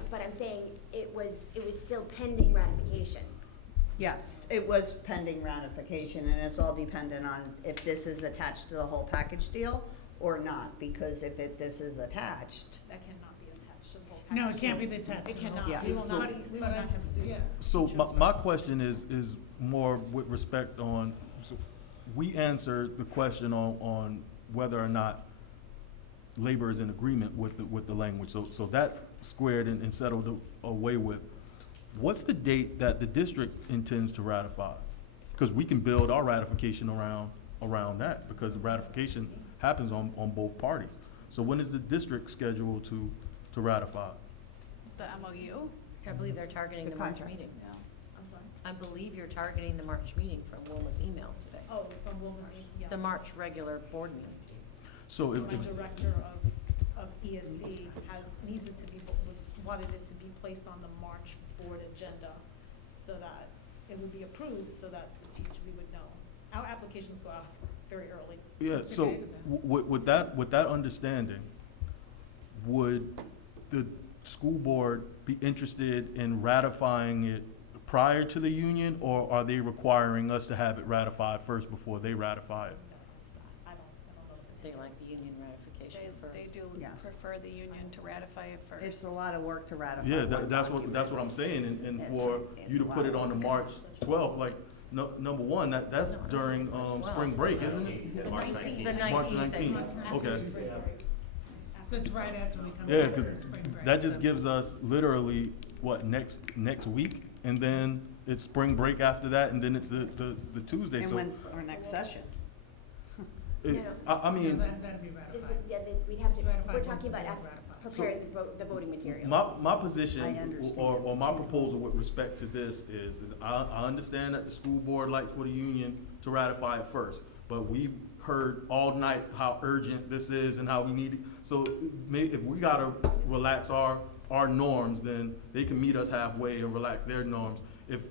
it was still pending ratification. Yes, it was pending ratification, and it's all dependent on if this is attached to the whole package deal or not, because if this is attached, That cannot be attached to the whole package. No, it can't be the attached. It to the whole- cannot, Yeah. we will So- not, we will not have students. So teachers my for question students. is more with respect on, so we answered the question on whether or not labor is in agreement with the language. So that's squared and settled away with. What's the date that the district intends to ratify? Because we can build our ratification around that, because the ratification happens on both parties. So when is the district scheduled to ratify? The MOU? I believe they're targeting The the March contract. meeting. Yeah. I'm sorry. I believe you're targeting the March meeting from Wilma's email today. Oh, from Wilma's, yeah. The March regular board meeting. So My if, director of ESD needs it to be, wanted it to be placed on the March board agenda so that it would be approved, so that the teacher, we would know. Our applications go out very early. yeah, so Okay. with that understanding, would the school board be interested in ratifying it prior to the union, or are they requiring us to have it ratified first before they ratify it? I don't know the They like the union ratification first. They do Yes. prefer the union to ratify it first. it's a lot of work to ratify. Yeah, one that's document. what I'm saying, and It's- for it's you to a put lot it of on the work. March 12th, like, number one, that's during, spring break, isn't it? The March 19th. 19th. March I 19th. think. Okay. spring break. So it's right after we come Yeah, back from because spring break. that just gives us literally, what, next week? And then it's spring break after that, and then it's the Tuesday, And so. when's our next session? I So mean, that'd be Is ratified. it, yeah, we'd have It's to, ratified we're once talking the about board us ratifies. preparing the voting materials. my position, I understand. or my proposal with respect to this is I understand that the school board like for the union to ratify it first, but we've heard all night how urgent this is and how we need it. So if we gotta relax our norms, then they can meet us halfway and relax their norms. If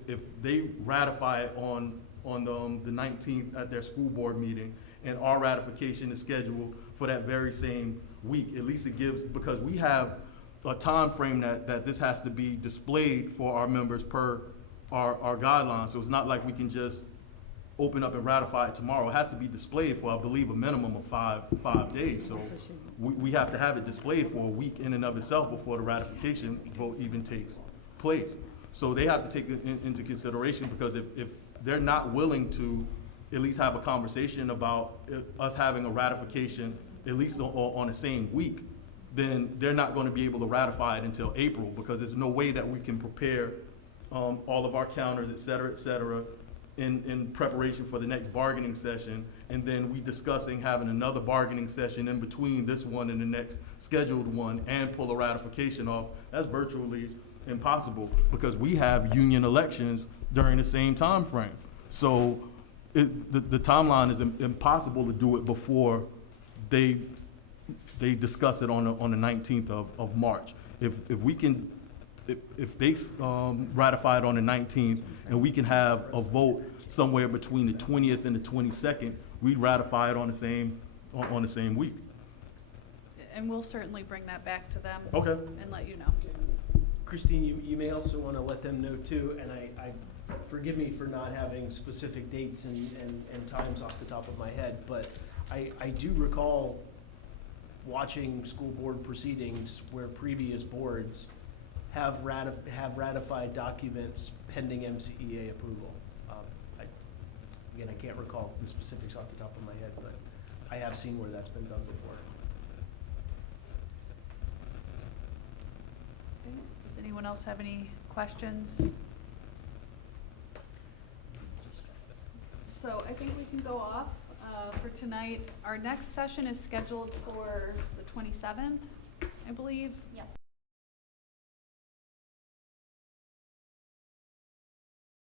they ratify it on the 19th at their school board meeting, and our ratification is scheduled for that very same week, at least it gives, because we have a time frame that this has to be displayed for our members per our guidelines. So it's not like we can just open up and ratify it tomorrow. It has to be displayed for, I believe, a minimum of five days. So we have to have it displayed for a week in and of itself before the ratification vote even takes place. So they have to take it into consideration, because if they're not willing to at least have a conversation about us having a ratification, at least on the same week, then they're not going to be able to ratify it until April, because there's no way that we can prepare all of our counters, et cetera, in preparation for the next bargaining session, and then we discussing having another bargaining session in between this one and the next scheduled one, and pull a ratification off. That's virtually impossible, because we have union elections during the same time frame. So the timeline is impossible to do it before they discuss it on the 19th of March. If they ratify it on the 19th, and we can have a vote somewhere between the 20th and the 22nd, we'd ratify it on the same week. And we'll certainly bring that back to them. Okay. And let you know. Christine, you may also want to let them know too, and I forgive me for not having specific dates and times off the top of my head, but I do recall watching school board proceedings where previous boards have ratified documents pending MCEA approval. Again, I can't recall the specifics off the top of my head, but I have seen where that's been done before. Does anyone else have any questions? So I think we can go off for tonight. Our next session is scheduled for the 27th, I believe. Yep.